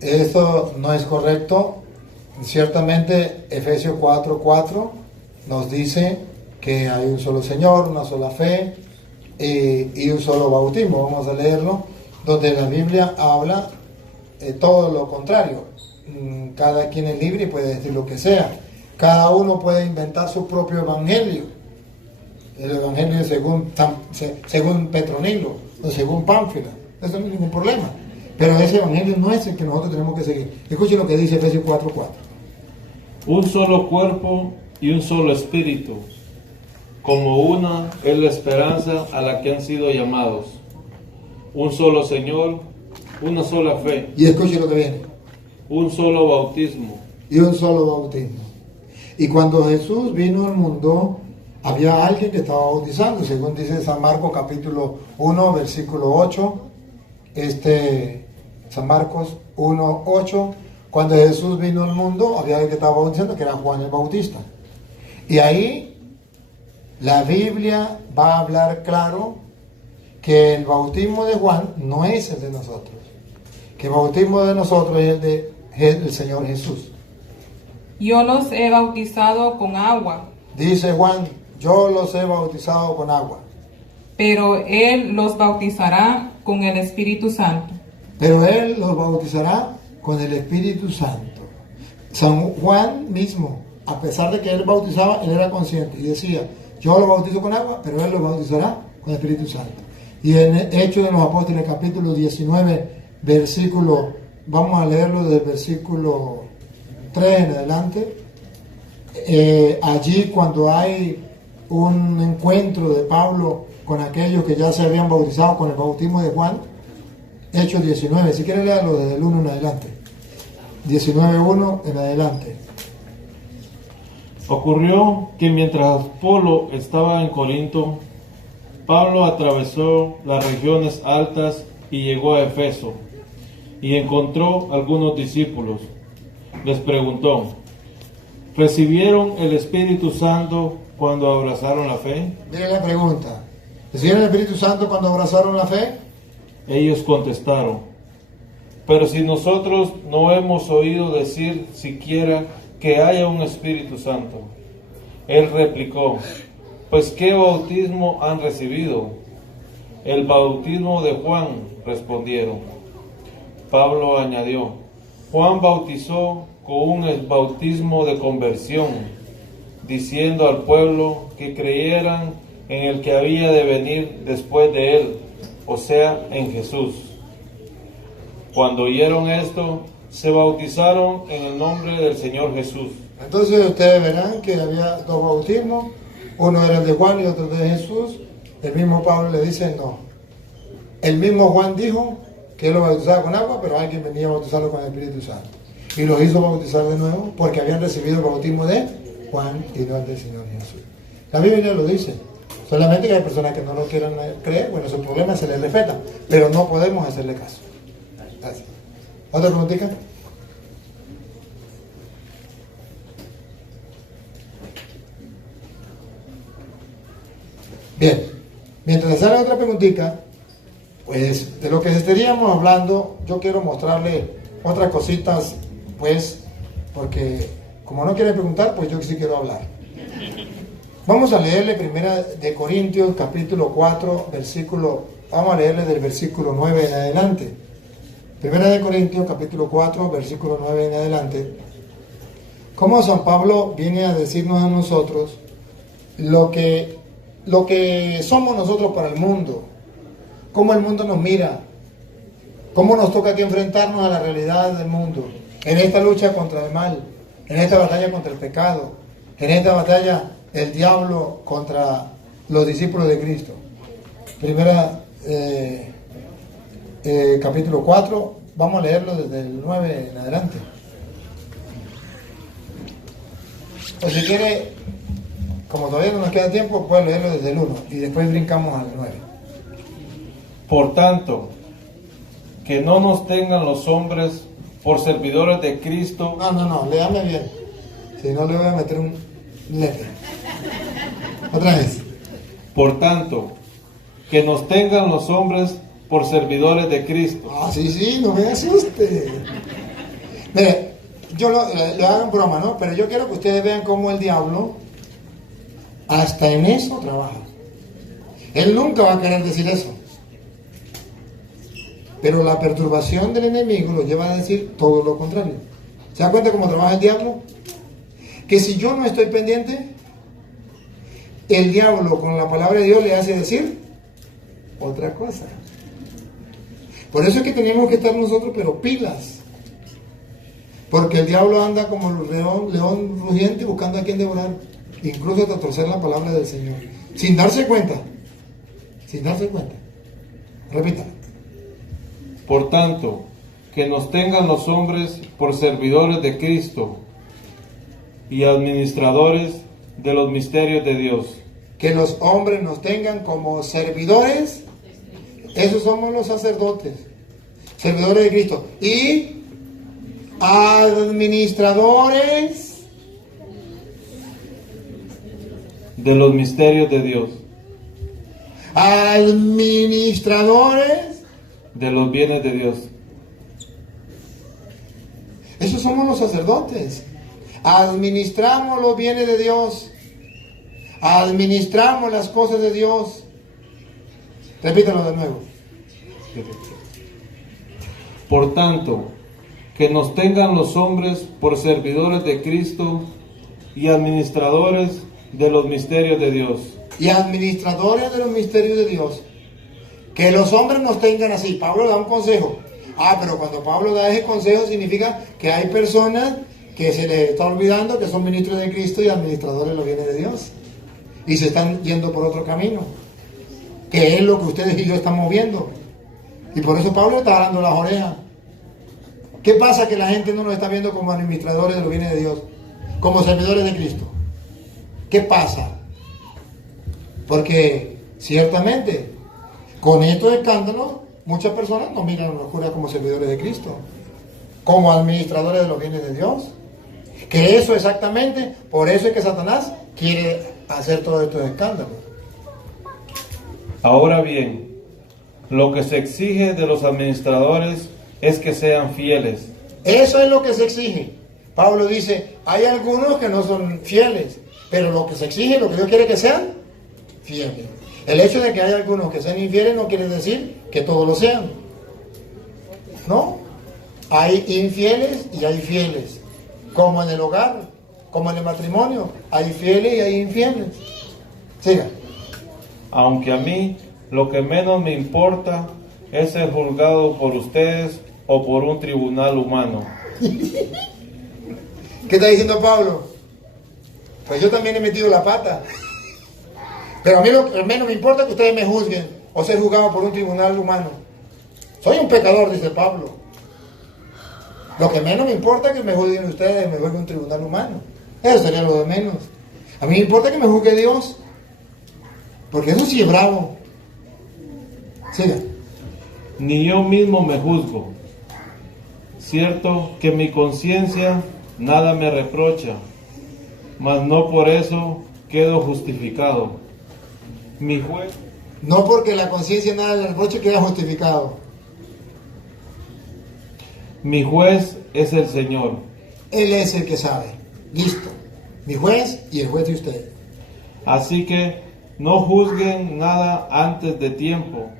eso no es correcto. Ciertamente Efesios 4:4 nos dice que hay un solo Señor, una sola fe y un solo bautismo. Vamos a leerlo, donde la Biblia habla todo lo contrario. Cada quien es libre y puede decir lo que sea. Cada uno puede inventar su propio evangelio. El evangelio según Petronilo o según Pánfila. Eso no es ningún problema. Pero ese evangelio no es el que nosotros tenemos que seguir. Escuchen lo que dice Efesios 4:4. Un solo cuerpo y un solo espíritu, como una es la esperanza a la que han sido llamados. Un solo Señor, una sola fe, Y escuchen lo que viene. un solo bautismo. Y un solo bautismo. Y cuando Jesús vino al mundo, había alguien que estaba bautizando, según dice San Marcos capítulo 1, versículo 8. San Marcos 1:8. Cuando Jesús vino al mundo, había alguien que estaba bautizando, que era Juan el Bautista. Y ahí la Biblia va a hablar claro que el bautismo de Juan no es el de nosotros, que el bautismo de nosotros es el del Señor Jesús. Yo los he bautizado con agua, Dice Juan, yo los he bautizado con agua, pero Él los bautizará con el Espíritu Santo. pero Él los bautizará con el Espíritu Santo. San Juan mismo, a pesar de que él bautizaba, él era consciente y decía, yo lo bautizo con agua, pero Él lo bautizará con el Espíritu Santo. Y en Hechos de los Apóstoles, capítulo 19, versículo, vamos a leerlo desde el versículo 3 en adelante. Allí cuando hay un encuentro de Pablo con aquellos que ya se habían bautizado con el bautismo de Juan, Hechos 19, si quieren leerlo desde el 1 en adelante, 19:1 en adelante. Ocurrió que mientras Apolo estaba en Corinto, Pablo atravesó las regiones altas y llegó a Efeso, y encontró algunos discípulos. Les preguntó, ¿recibieron el Espíritu Santo cuando abrazaron la fe? Miren la pregunta, ¿recibieron el Espíritu Santo cuando abrazaron la fe? Ellos contestaron, pero si nosotros no hemos oído decir siquiera que haya un Espíritu Santo. Él replicó, pues ¿qué bautismo han recibido? El bautismo de Juan, respondieron. Pablo añadió, Juan bautizó con un bautismo de conversión, diciendo al pueblo que creyeran en el que había de venir después de él, o sea, en Jesús. Cuando oyeron esto, se bautizaron en el nombre del Señor Jesús. Entonces ustedes verán que había dos bautismos, uno era el de Juan y otro de Jesús. El mismo Pablo le dice no. El mismo Juan dijo que él lo bautizaba con agua, pero alguien venía a bautizarlo con el Espíritu Santo. Y los hizo bautizar de nuevo porque habían recibido el bautismo de Juan y no el del Señor Jesús. La Biblia lo dice. Solamente que hay personas que no lo quieran creer, bueno, su problema se les respeta, pero no podemos hacerle caso. Gracias. ¿Otra preguntita? Bien, mientras sale otra preguntita, pues de lo que estaríamos hablando, yo quiero mostrarle otras cositas, pues, porque como no quiere preguntar, pues yo sí quiero hablar. Vamos a leerle primera de Corintios, capítulo 4, vamos a leerle del versículo 9 en adelante. Primera de Corintios, capítulo 4, versículo 9 en adelante. Cómo San Pablo viene a decirnos a nosotros lo que somos nosotros para el mundo, cómo el mundo nos mira, cómo nos toca aquí enfrentarnos a la realidad del mundo, en esta lucha contra el mal, en esta batalla contra el pecado, en esta batalla del diablo contra los discípulos de Cristo. Primera, capítulo 4, vamos a leerlo desde el 9 en adelante. O si quiere, como todavía no nos queda tiempo, puede leerlo desde el 1 y después brincamos al 9. Por tanto, que no nos tengan los hombres por servidores de Cristo. No, léame bien. Si no, le voy a meter un letra. Otra vez. Por tanto, que nos tengan los hombres por servidores de Cristo. Sí, no me asuste. Mire, yo lo hago en broma, ¿no? Pero yo quiero que ustedes vean cómo el diablo hasta en eso trabaja. Él nunca va a querer decir eso. Pero la perturbación del enemigo lo lleva a decir todo lo contrario. ¿Se da cuenta cómo trabaja el diablo? Que si yo no estoy pendiente, el diablo con la palabra de Dios le hace decir otra cosa. Por eso es que tenemos que estar nosotros, pero pilas. Porque el diablo anda como un león rugiente buscando a quien devorar. Incluso hasta torcer la palabra del Señor. Sin darse cuenta. Sin darse cuenta. Repita. Por tanto, que nos tengan los hombres por servidores de Cristo y administradores de los misterios de Dios. Que los hombres nos tengan como servidores. Esos somos los sacerdotes. Servidores de Cristo. Y administradores de los misterios de Dios. Administradores de los bienes de Dios. Esos somos los sacerdotes. Administramos los bienes de Dios. Administramos las cosas de Dios. Repítalo de nuevo. Por tanto, que nos tengan los hombres por servidores de Cristo y administradores de los misterios de Dios. Y administradores de los misterios de Dios. Que los hombres nos tengan así. Pablo da un consejo. Pero cuando Pablo da ese consejo significa que hay personas que se les está olvidando que son ministros de Cristo y administradores de los bienes de Dios. Y se están yendo por otro camino. Que es lo que ustedes y yo estamos viendo. Y por eso Pablo está dando las orejas. ¿Qué pasa que la gente no nos está viendo como administradores de los bienes de Dios? Como servidores de Cristo. ¿Qué pasa? Porque ciertamente con estos escándalos muchas personas nos miran a los curas como servidores de Cristo, como administradores de los bienes de Dios. Que eso exactamente, por eso es que Satanás quiere hacer todos estos escándalos. Ahora bien, lo que se exige de los administradores es que sean fieles. Eso es lo que se exige. Pablo dice, hay algunos que no son fieles, pero lo que se exige, lo que Dios quiere que sean fieles. El hecho de que haya algunos que sean infieles no quiere decir que todos lo sean. ¿No? Hay infieles y hay fieles. Como en el hogar, como en el matrimonio. Hay fieles y hay infieles. Siga. Aunque a mí lo que menos me importa es ser juzgado por ustedes o por un tribunal humano. ¿Qué está diciendo Pablo? Pues yo también he metido la pata. Pero a mí lo que menos me importa es que ustedes me juzguen o ser juzgado por un tribunal humano. Soy un pecador, dice Pablo. Lo que menos me importa es que me juzguen ustedes, me juzgue un tribunal humano. Eso sería lo de menos. A mí me importa que me juzgue Dios. Porque eso sí es bravo. Siga. Ni yo mismo me juzgo. Cierto que mi conciencia nada me reprocha, mas no por eso quedo justificado. Mi juez. No porque la conciencia nada le reproche queda justificado. Mi juez es el Señor. Él es el que sabe. Listo. Mi juez y el juez de ustedes. Así que no juzguen nada antes de tiempo.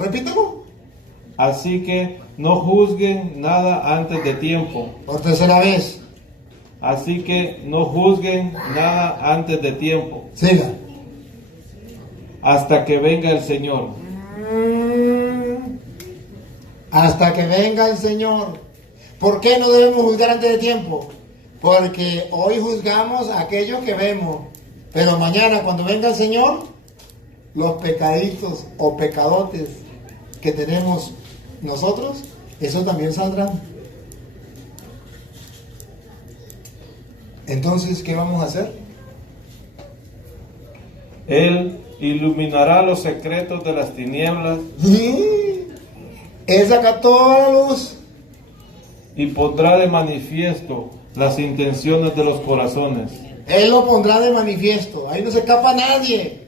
Repítelo. Así que no juzguen nada antes de tiempo. Por tercera vez. Así que no juzguen nada antes de tiempo. Siga. Hasta que venga el Señor. Hasta que venga el Señor. ¿Por qué no debemos juzgar antes de tiempo? Porque hoy juzgamos a aquellos que vemos. Pero mañana cuando venga el Señor, los pecaditos o pecadotes que tenemos nosotros, eso también saldrán. Entonces, ¿qué vamos a hacer? Él iluminará los secretos de las tinieblas Él saca toda la luz. y pondrá de manifiesto las intenciones de los corazones. Él lo pondrá de manifiesto. Ahí no se escapa nadie.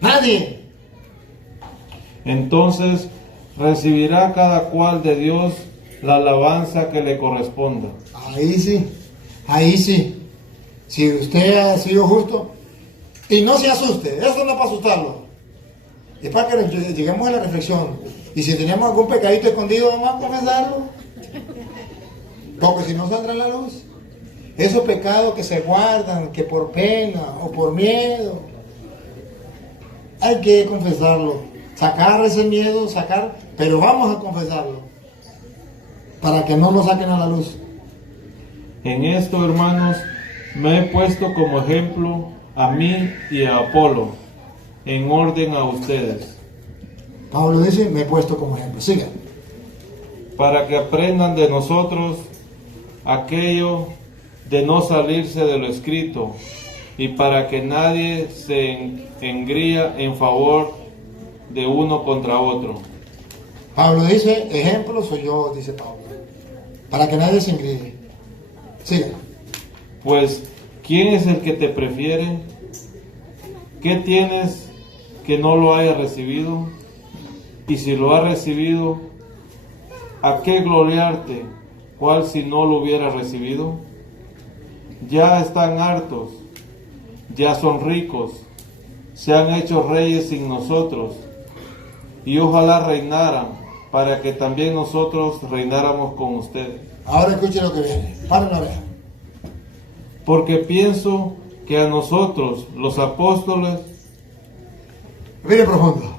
Nadie. Entonces recibirá cada cual de Dios la alabanza que le corresponda. Ahí sí. Ahí sí. Si usted ha sido justo. Y no se asuste. Eso no es para asustarlo. Es para que lleguemos a la reflexión. Y si tenemos algún pecadito escondido, vamos a confesarlo. Porque si no saldrá a la luz. Esos pecados que se guardan, que por pena o por miedo, hay que confesarlo. Sacar ese miedo, pero vamos a confesarlo. Para que no lo saquen a la luz. En esto, hermanos, me he puesto como ejemplo a mí y a Apolo, en orden a ustedes, Pablo dice, me he puesto como ejemplo. Sigan. para que aprendan de nosotros aquello de no salirse de lo escrito, y para que nadie se engría en favor de uno contra otro. Pablo dice, ejemplo soy yo, dice Pablo. Para que nadie se engríe. Sigan. Pues, ¿quién es el que te prefiere? ¿Qué tienes que no lo haya recibido? Y si lo ha recibido, ¿a qué gloriarte? ¿Cuál si no lo hubiera recibido? Ya están hartos, ya son ricos, se han hecho reyes sin nosotros, y ojalá reinaran, para que también nosotros reináramos con ustedes. Ahora escuchen lo que viene. Paren la oreja. Porque pienso que a nosotros, los apóstoles, Mire profundo.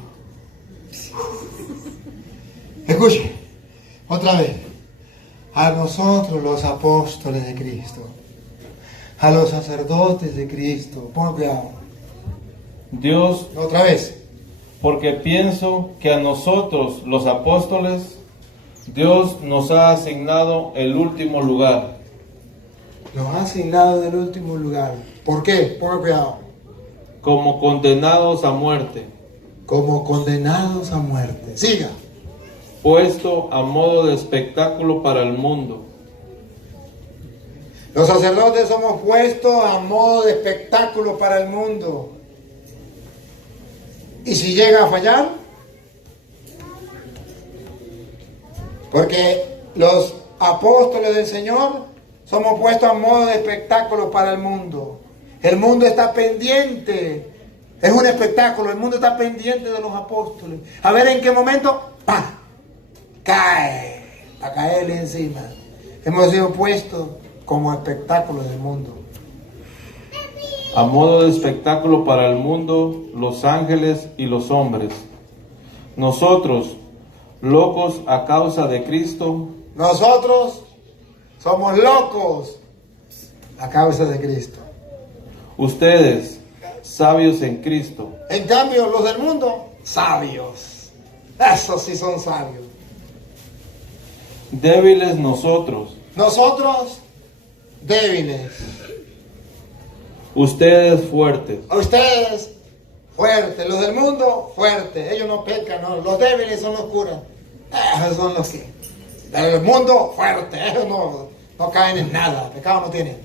Escuche. Otra vez. A nosotros los apóstoles de Cristo. A los sacerdotes de Cristo. Ponga cuidado. Dios, Otra vez. porque pienso que a nosotros, los apóstoles, Dios nos ha asignado el último lugar, Nos ha asignado del último lugar. ¿Por qué? Ponga cuidado. como condenados a muerte, Como condenados a muerte. Siga. puesto a modo de espectáculo para el mundo. Los sacerdotes somos puestos a modo de espectáculo para el mundo. ¿Y si llega a fallar? Porque los apóstoles del Señor somos puestos a modo de espectáculo para el mundo. El mundo está pendiente. Es un espectáculo. El mundo está pendiente de los apóstoles. A ver en qué momento, ¡pah!, cae. A caerle encima. Hemos sido puestos como espectáculo del mundo. A modo de espectáculo para el mundo, los ángeles y los hombres. Nosotros, locos a causa de Cristo, Nosotros somos locos a causa de Cristo. ustedes, sabios en Cristo. En cambio, los del mundo, sabios. Esos sí son sabios. Débiles nosotros, Nosotros, débiles. ustedes fuertes. A ustedes, fuertes. Los del mundo, fuertes. Ellos no pecan, no. Los débiles son los curas. Esos son los que. El mundo, fuerte. Ellos no caen en nada. Pecado no tienen.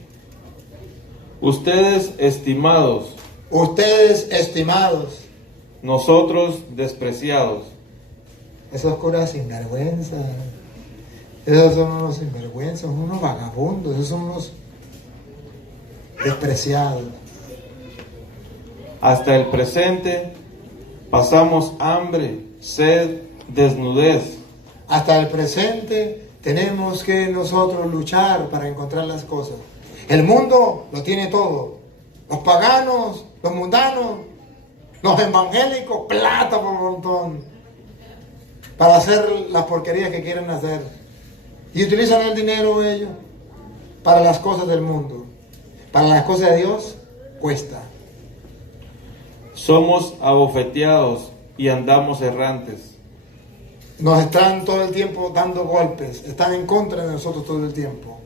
Ustedes estimados, Ustedes, estimados. nosotros despreciados. Esos curas sinvergüenza. Esos son unos sinvergüenzas, son unos vagabundos, esos son unos despreciados. Hasta el presente pasamos hambre, sed, desnudez. Hasta el presente tenemos que nosotros luchar para encontrar las cosas. El mundo lo tiene todo. Los paganos, los mundanos, los evangélicos, plata por montón. Para hacer las porquerías que quieren hacer. Y utilizan el dinero ellos para las cosas del mundo. Para las cosas de Dios, cuesta. Somos abofeteados y andamos errantes. Nos están todo el tiempo dando golpes, están en contra de nosotros todo el tiempo.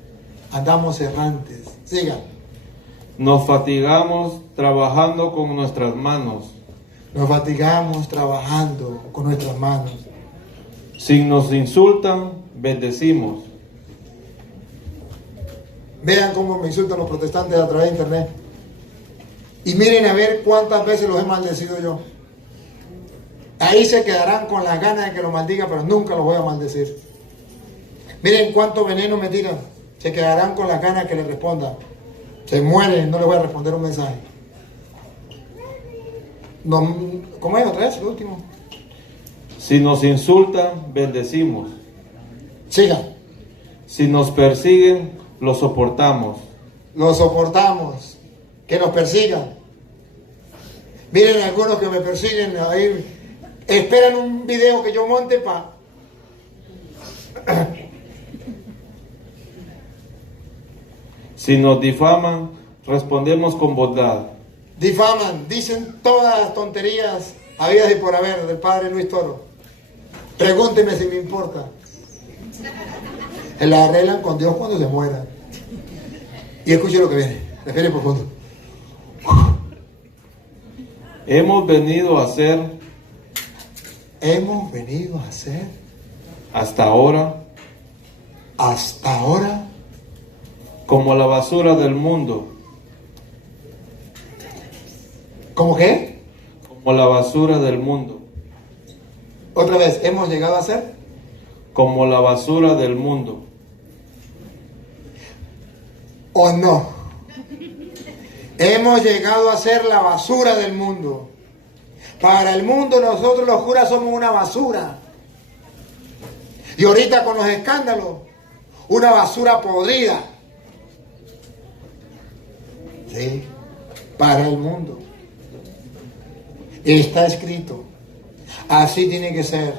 Andamos errantes. Sigan. Nos fatigamos trabajando con nuestras manos. Nos fatigamos trabajando con nuestras manos. Si nos insultan, bendecimos. Vean cómo me insultan los protestantes a través de internet. Y miren a ver cuántas veces los he maldecido yo. Ahí se quedarán con las ganas de que los maldiga, pero nunca los voy a maldecir. Miren cuánto veneno me tiran. Se quedarán con las ganas de que les responda. Se mueren, no les voy a responder un mensaje. No, ¿cómo es otra vez? El último. Si nos insultan, bendecimos. Sigan. Si nos persiguen, lo soportamos. Lo soportamos. Que nos persigan. Miren algunos que me persiguen ahí. Esperan un video que yo monte para... Si nos difaman, respondemos con bondad. Difaman, dicen todas las tonterías habidas y por haber del padre Luis Toro. Pregúnteme si me importa. Se la arreglan con Dios cuando se mueran. Y escuche lo que viene. Respire profundo. Hemos venido a ser, hasta ahora, como la basura del mundo. ¿Cómo qué? Como la basura del mundo. Otra vez, hemos llegado a ser Como la basura del mundo. o no. Hemos llegado a ser la basura del mundo. Para el mundo nosotros los curas somos una basura. Y ahorita con los escándalos, una basura podrida. Sí, para el mundo. Está escrito. Así tiene que ser.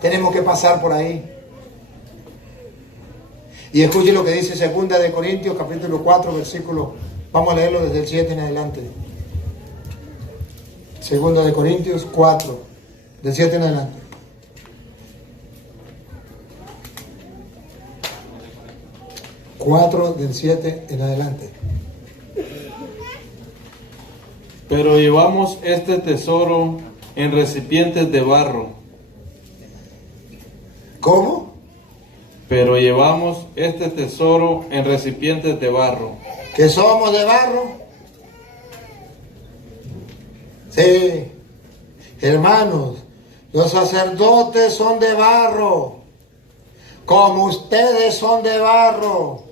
Tenemos que pasar por ahí. Y escuche lo que dice 2 de Corintios, capítulo 4, versículo. Vamos a leerlo desde el 7 en adelante. 2 de Corintios 4, del 7 en adelante. Del 7 en adelante. Pero llevamos este tesoro en recipientes de barro. ¿Cómo? Pero llevamos este tesoro en recipientes de barro. ¿Que somos de barro? Sí. Hermanos, los sacerdotes son de barro, como ustedes son de barro.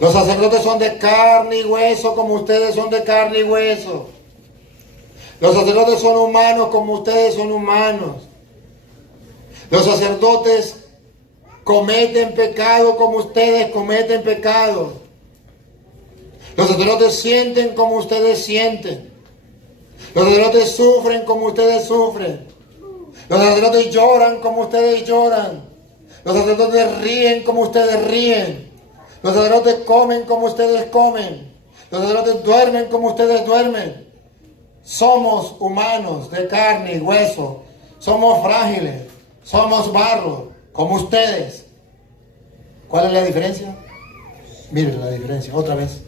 Los sacerdotes son de carne y hueso, como ustedes son de carne y hueso. Los sacerdotes son humanos, como ustedes son humanos. Los sacerdotes cometen pecado, como ustedes cometen pecado. Los sacerdotes sienten como ustedes sienten. Los sacerdotes sufren como ustedes sufren. Los sacerdotes lloran como ustedes lloran. Los sacerdotes ríen como ustedes ríen. Los sacerdotes comen como ustedes comen. Los sacerdotes duermen como ustedes duermen. Somos humanos de carne y hueso. Somos frágiles. Somos barro como ustedes. ¿Cuál es la diferencia? Miren la diferencia, otra vez.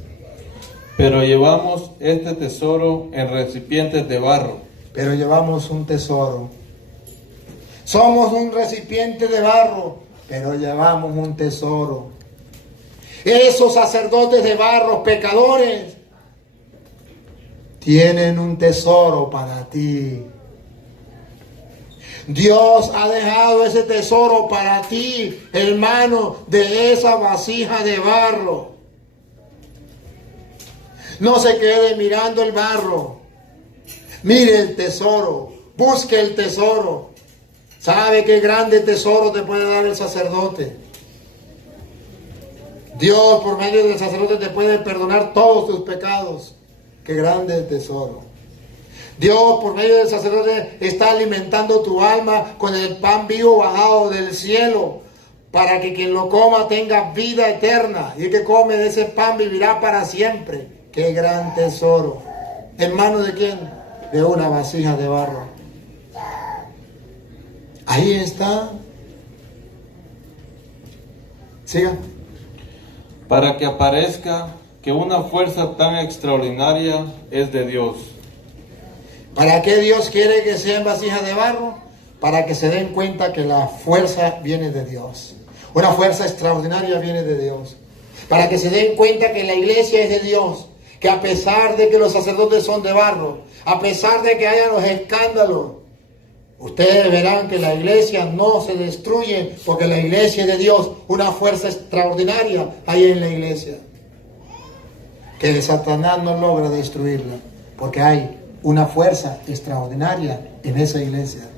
Pero llevamos este tesoro en recipientes de barro. Pero llevamos un tesoro. Somos un recipiente de barro, pero llevamos un tesoro. Esos sacerdotes de barro, pecadores, tienen un tesoro para ti. Dios ha dejado ese tesoro para ti, hermano, de esa vasija de barro. No se quede mirando el barro. Mire el tesoro. Busque el tesoro. ¿Sabe qué grande tesoro te puede dar el sacerdote? Dios, por medio del sacerdote, te puede perdonar todos tus pecados. Qué grande tesoro. Dios, por medio del sacerdote, está alimentando tu alma con el pan vivo bajado del cielo, para que quien lo coma tenga vida eterna, y el que come de ese pan vivirá para siempre. Qué gran tesoro. ¿En manos de quién? De una vasija de barro. Ahí está. Siga. Para que aparezca que una fuerza tan extraordinaria es de Dios. ¿Para qué Dios quiere que sean vasijas de barro? Para que se den cuenta que la fuerza viene de Dios. Una fuerza extraordinaria viene de Dios. Para que se den cuenta que la iglesia es de Dios. Que a pesar de que los sacerdotes son de barro, a pesar de que hayan los escándalos, ustedes verán que la iglesia no se destruye, porque la iglesia es de Dios. Una fuerza extraordinaria hay en la iglesia, que Satanás no logra destruirla, porque hay una fuerza extraordinaria en esa iglesia.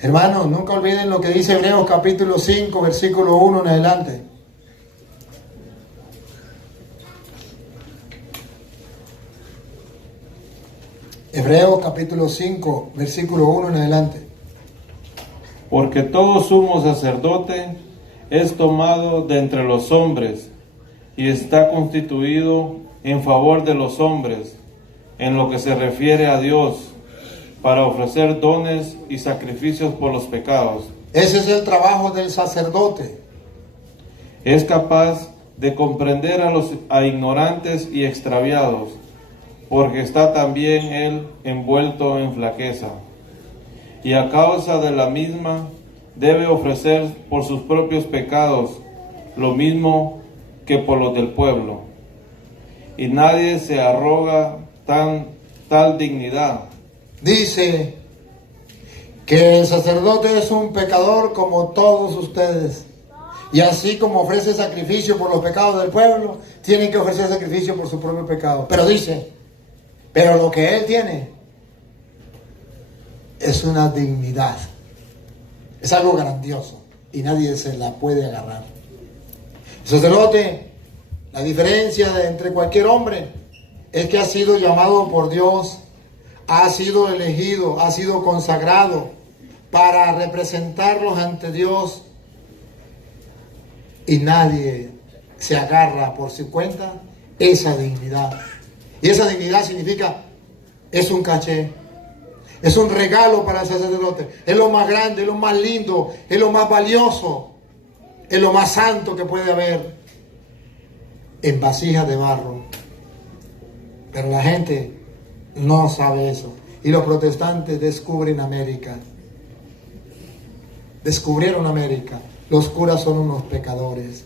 Hermanos, nunca olviden lo que dice Hebreos capítulo 5, versículo 1 en adelante. Hebreos capítulo 5, versículo 1 en adelante. Porque todo sumo sacerdote es tomado de entre los hombres y está constituido en favor de los hombres en lo que se refiere a Dios, para ofrecer dones y sacrificios por los pecados. Ese es el trabajo del sacerdote. Es capaz de comprender a ignorantes y extraviados, porque está también él envuelto en flaqueza, y a causa de la misma debe ofrecer por sus propios pecados lo mismo que por los del pueblo. Y nadie se arroga tal dignidad. Dice que el sacerdote es un pecador como todos ustedes. Y así como ofrece sacrificio por los pecados del pueblo, tienen que ofrecer sacrificio por su propio pecado. Pero dice, pero lo que él tiene es una dignidad. Es algo grandioso y nadie se la puede agarrar. El sacerdote, la diferencia entre cualquier hombre es que ha sido llamado por Dios, ha sido elegido, ha sido consagrado para representarlos ante Dios, y nadie se agarra por su cuenta esa dignidad. Y esa dignidad significa, es un caché, es un regalo para el sacerdote, es lo más grande, es lo más lindo, es lo más valioso, es lo más santo que puede haber, en vasijas de barro. Pero la gente no sabe eso. Y los protestantes descubren América. Descubrieron América. Los curas son unos pecadores.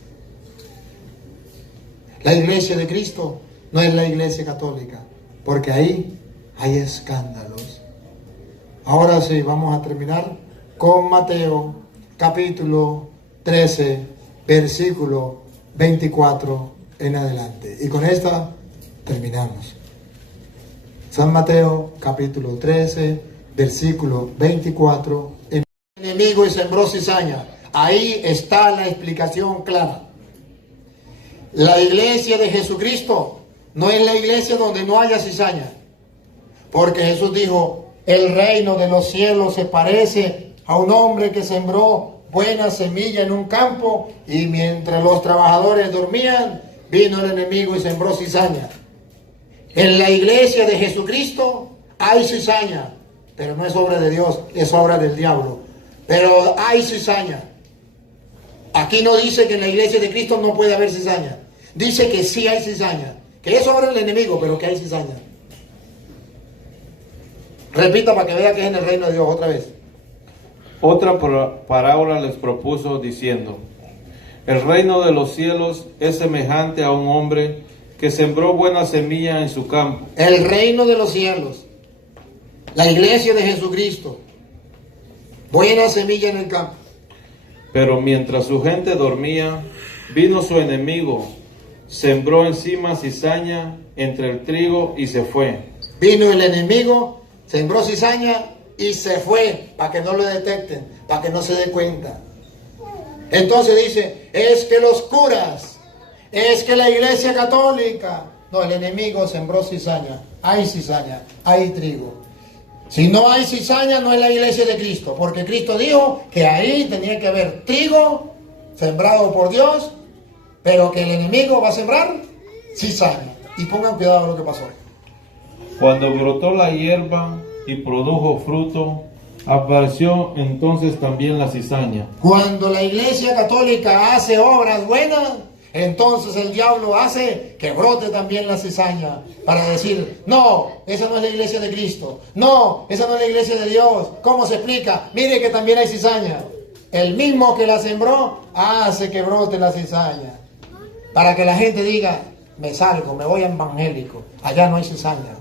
La iglesia de Cristo no es la iglesia católica, porque ahí hay escándalos. Ahora sí, vamos a terminar con Mateo capítulo 13, versículo 24 en adelante. Y con esta terminamos. San Mateo capítulo 13, versículo 24. El enemigo y sembró cizaña. Ahí está la explicación clara. La iglesia de Jesucristo no es la iglesia donde no haya cizaña. Porque Jesús dijo, el reino de los cielos se parece a un hombre que sembró buena semilla en un campo, y mientras los trabajadores dormían, vino el enemigo y sembró cizaña. En la iglesia de Jesucristo hay cizaña, pero no es obra de Dios, es obra del diablo. Pero hay cizaña. Aquí no dice que en la iglesia de Cristo no puede haber cizaña. Dice que sí hay cizaña, que es obra del enemigo, pero que hay cizaña. Repita para que vea que es en el reino de Dios otra vez. Otra parábola les propuso diciendo, el reino de los cielos es semejante a un hombre que sembró buena semilla en su campo. El reino de los cielos, la iglesia de Jesucristo, buena semilla en el campo. Pero mientras su gente dormía, vino su enemigo, sembró encima cizaña entre el trigo y se fue. Vino el enemigo, sembró cizaña y se fue, para que no lo detecten, para que no se dé cuenta. Entonces dice, es que los curas, es que la iglesia católica. No, el enemigo sembró cizaña, hay trigo. Si no hay cizaña, no es la iglesia de Cristo, porque Cristo dijo que ahí tenía que haber trigo sembrado por Dios, pero que el enemigo va a sembrar cizaña. Y pongan cuidado a lo que pasó. Cuando brotó la hierba y produjo fruto, apareció entonces también la cizaña. Cuando la Iglesia Católica hace obras buenas, entonces el diablo hace que brote también la cizaña para decir, no, esa no es la iglesia de Cristo, no, esa no es la iglesia de Dios. ¿Cómo se explica? Mire que también hay cizaña. El mismo que la sembró hace que brote la cizaña para que la gente diga, me salgo, me voy a evangélico, allá no hay cizaña.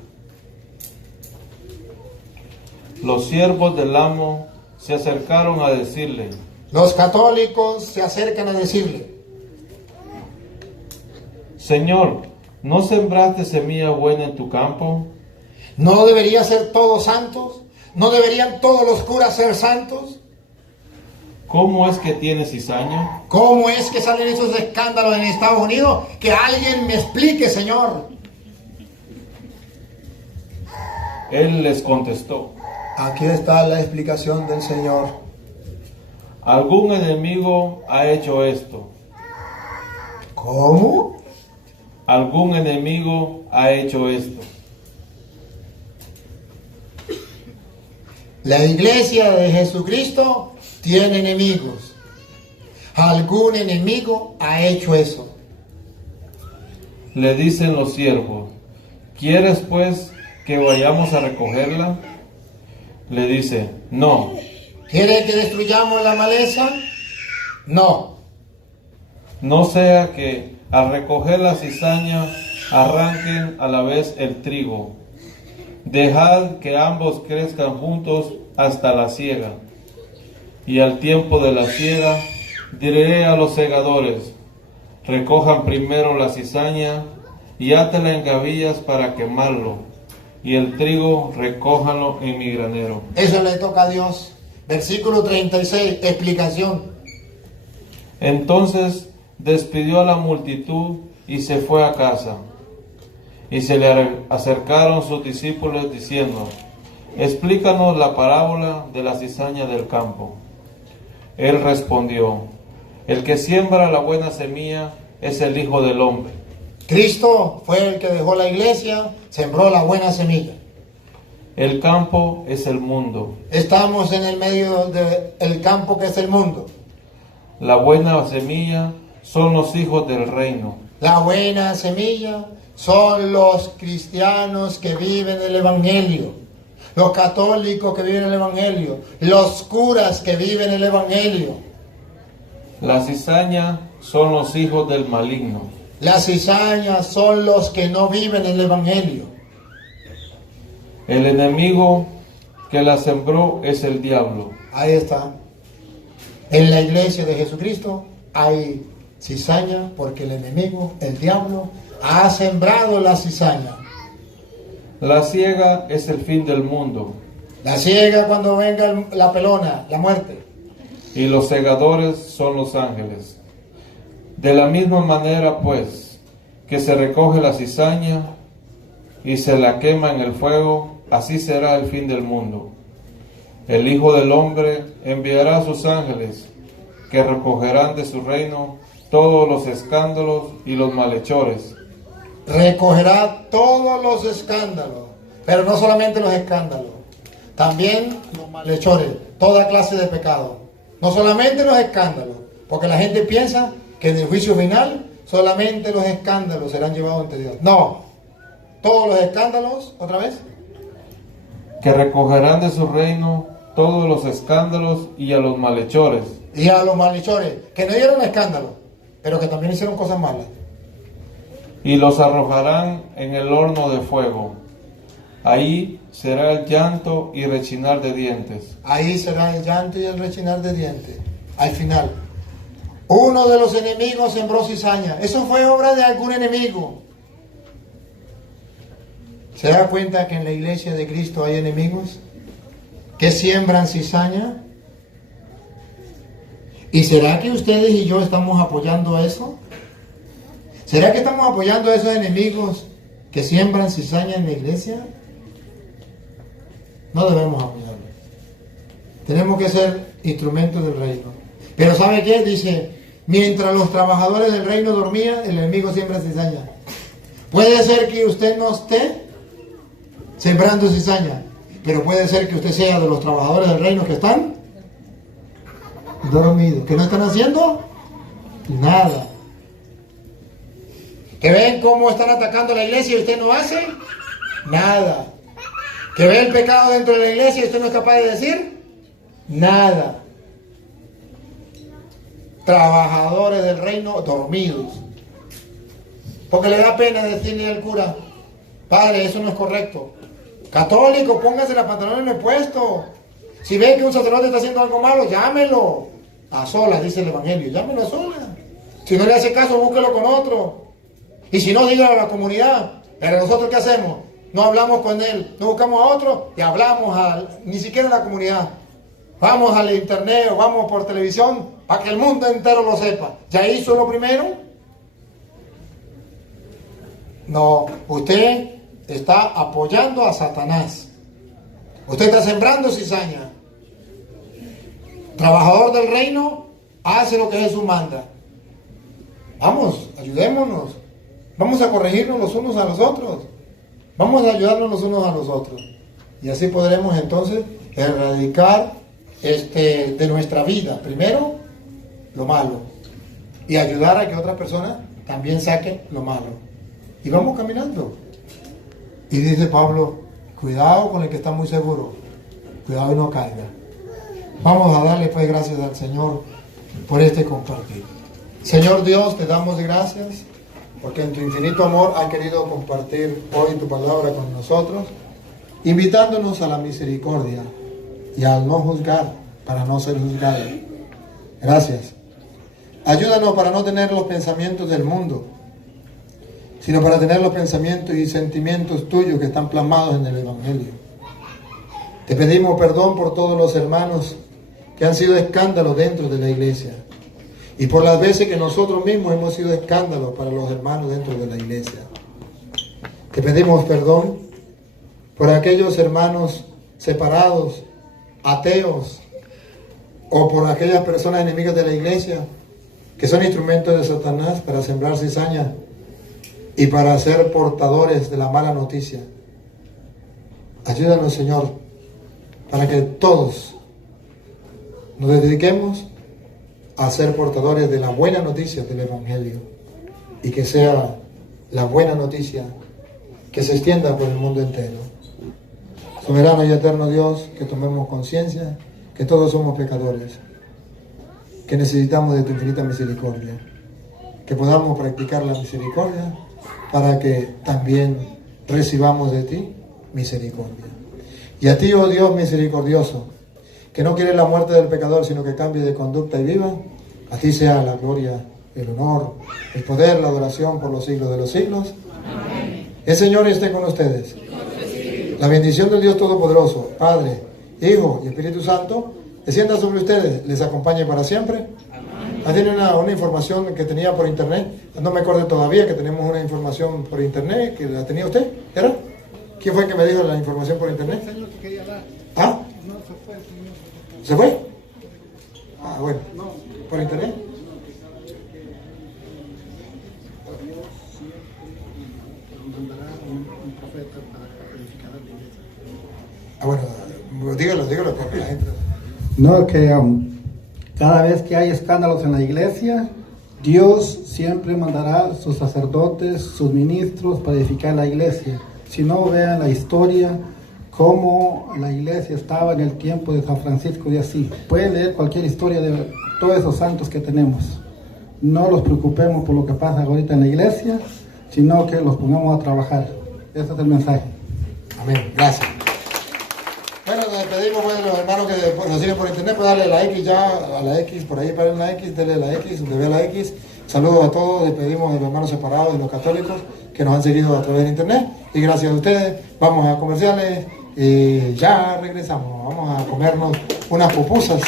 Los siervos del amo se acercaron a decirle, Los católicos se acercan a decirle, Señor, ¿no sembraste semilla buena en tu campo? ¿no deberían ser todos santos? ¿No deberían todos los curas ser santos? ¿Cómo es que tienes cizaña? ¿Cómo es que salen esos escándalos en Estados Unidos? Que alguien me explique, Señor. Él les contestó, Aquí está la explicación del Señor. algún enemigo ha hecho esto. ¿Cómo? Algún enemigo ha hecho esto. La iglesia de Jesucristo tiene enemigos. Algún enemigo ha hecho eso. Le dicen los siervos, ¿quieres pues que vayamos a recogerla? Le dice, no. ¿Quiere que destruyamos la maleza? No. No sea que al recoger la cizaña arranquen a la vez el trigo. Dejad que ambos crezcan juntos hasta la siega. Y al tiempo de la siega diré a los segadores, recojan primero la cizaña y átela en gavillas para quemarlo, y el trigo recójanlo en mi granero. Eso le toca a Dios. Versículo 36, explicación. Entonces despidió a la multitud y se fue a casa. Y se le acercaron sus discípulos diciendo, explícanos la parábola de la cizaña del campo. Él respondió, el que siembra la buena semilla es el Hijo del Hombre. Cristo fue el que dejó la iglesia, sembró la buena semilla. El campo es el mundo. Estamos en el medio del campo que es el mundo. La buena semilla son los hijos del reino. La buena semilla son los cristianos que viven el Evangelio, los católicos que viven el Evangelio, los curas que viven el Evangelio. La cizaña son los hijos del maligno. Las cizañas son los que no viven el Evangelio. El enemigo que la sembró es el diablo. Ahí está. En la iglesia de Jesucristo hay cizaña porque el enemigo, el diablo, ha sembrado la cizaña. La siega es el fin del mundo. La ciega cuando venga la pelona, la muerte. Y los segadores son los ángeles. De la misma manera, pues, que se recoge la cizaña y se la quema en el fuego, así será el fin del mundo. El Hijo del Hombre enviará a sus ángeles, que recogerán de su reino todos los escándalos y los malhechores. Recogerá todos los escándalos, pero no solamente los escándalos, también los malhechores, toda clase de pecado. No solamente los escándalos, porque la gente piensa que en el juicio final solamente los escándalos serán llevados ante Dios. No, todos los escándalos, otra vez. Que recogerán de su reino todos los escándalos y a los malhechores. Y a los malhechores, que no dieron escándalo, pero que también hicieron cosas malas. Y los arrojarán en el horno de fuego. Ahí será el llanto y rechinar de dientes. Ahí será el llanto y el rechinar de dientes. Al final, uno de los enemigos sembró cizaña. Eso fue obra de algún enemigo. ¿Se da cuenta que en la iglesia de Cristo hay enemigos que siembran cizaña? ¿Y será que ustedes y yo estamos apoyando eso? ¿Será que estamos apoyando a esos enemigos que siembran cizaña en la iglesia? No debemos apoyarlos. Tenemos que ser instrumentos del reino. Pero ¿sabe qué? Dice, mientras los trabajadores del reino dormían, el enemigo siembra cizaña. Puede ser que usted no esté sembrando cizaña, pero puede ser que usted sea de los trabajadores del reino que están dormidos, que no están haciendo nada. Que ven cómo están atacando la iglesia y usted no hace nada. Que ve el pecado dentro de la iglesia y usted no es capaz de decir nada. Trabajadores del reino dormidos. Porque le da pena decirle al cura: padre, eso no es correcto. Católico, póngase la pantalones en el puesto. Si ve que un sacerdote está haciendo algo malo, llámelo. A solas, dice el evangelio, llámelo a solas. Si no le hace caso, búsquelo con otro. Y si no, dígalo a la comunidad. Pero nosotros, ¿qué hacemos? No hablamos con él, no buscamos a otro y hablamos ni siquiera a la comunidad. Vamos al internet o vamos por televisión para que el mundo entero lo sepa. ¿Ya hizo lo primero? No, usted está apoyando a Satanás. Usted está sembrando cizaña. Trabajador del reino, hace lo que Jesús manda. Vamos, ayudémonos. Vamos a corregirnos los unos a los otros. Vamos a ayudarnos los unos a los otros. Y así podremos entonces erradicar de nuestra vida, primero, lo malo. Y ayudar a que otras personas también saquen lo malo. Y vamos caminando. Y dice Pablo: cuidado con el que está muy seguro. Cuidado y no caiga. Vamos a darle pues gracias al Señor por este compartir. Señor Dios, te damos gracias porque en tu infinito amor has querido compartir hoy tu palabra con nosotros, invitándonos a la misericordia y al no juzgar para no ser juzgados. Gracias. Ayúdanos para no tener los pensamientos del mundo, sino para tener los pensamientos y sentimientos tuyos que están plasmados en el Evangelio. Te pedimos perdón por todos los hermanos que han sido escándalos dentro de la iglesia y por las veces que nosotros mismos hemos sido escándalos para los hermanos dentro de la iglesia. Te pedimos perdón por aquellos hermanos separados, ateos, o por aquellas personas enemigas de la iglesia que son instrumentos de Satanás para sembrar cizaña y para ser portadores de la mala noticia. Ayúdanos, Señor, para que todos nos dediquemos a ser portadores de la buena noticia del Evangelio y que sea la buena noticia que se extienda por el mundo entero. Soberano y eterno Dios, que tomemos conciencia que todos somos pecadores, que necesitamos de tu infinita misericordia, que podamos practicar la misericordia para que también recibamos de ti misericordia. Y a ti, oh Dios misericordioso, que no quieres la muerte del pecador, sino que cambie de conducta y viva, a ti sea la gloria, el honor, el poder, la adoración por los siglos de los siglos. Amén. El Señor esté con ustedes. La bendición del Dios Todopoderoso, Padre, Hijo y Espíritu Santo, descienda sobre ustedes, les acompañe para siempre. Ahí tiene una información que tenía por internet, no me acuerdo todavía que tenemos una información por internet, que la tenía usted, ¿era? ¿Quién fue el que me dijo la información por internet? El señor que quería dar. ¿Ah? No, se fue el señor. ¿Se fue? Ah, bueno. ¿Por internet? Mandará un profeta para verificar la iglesia. Ah, bueno, dígalo, porque la gente... No, que cada vez que hay escándalos en la iglesia, Dios siempre mandará sus sacerdotes, sus ministros para edificar la iglesia. Si no, vean la historia, cómo la iglesia estaba en el tiempo de San Francisco de Asís. Pueden leer cualquier historia de todos esos santos que tenemos. No los preocupemos por lo que pasa ahorita en la iglesia, sino que los pongamos a trabajar. Ese es el mensaje. Amén, gracias. Bueno, nos despedimos pues, de los hermanos que nos siguen por internet, pues darle la X ya, a la X, por ahí para la X, denle la X, donde vea la X. Saludos a todos, despedimos de los hermanos separados, de los católicos que nos han seguido a través de internet. Y gracias a ustedes, vamos a comerciales y ya regresamos. Vamos a comernos unas pupusas.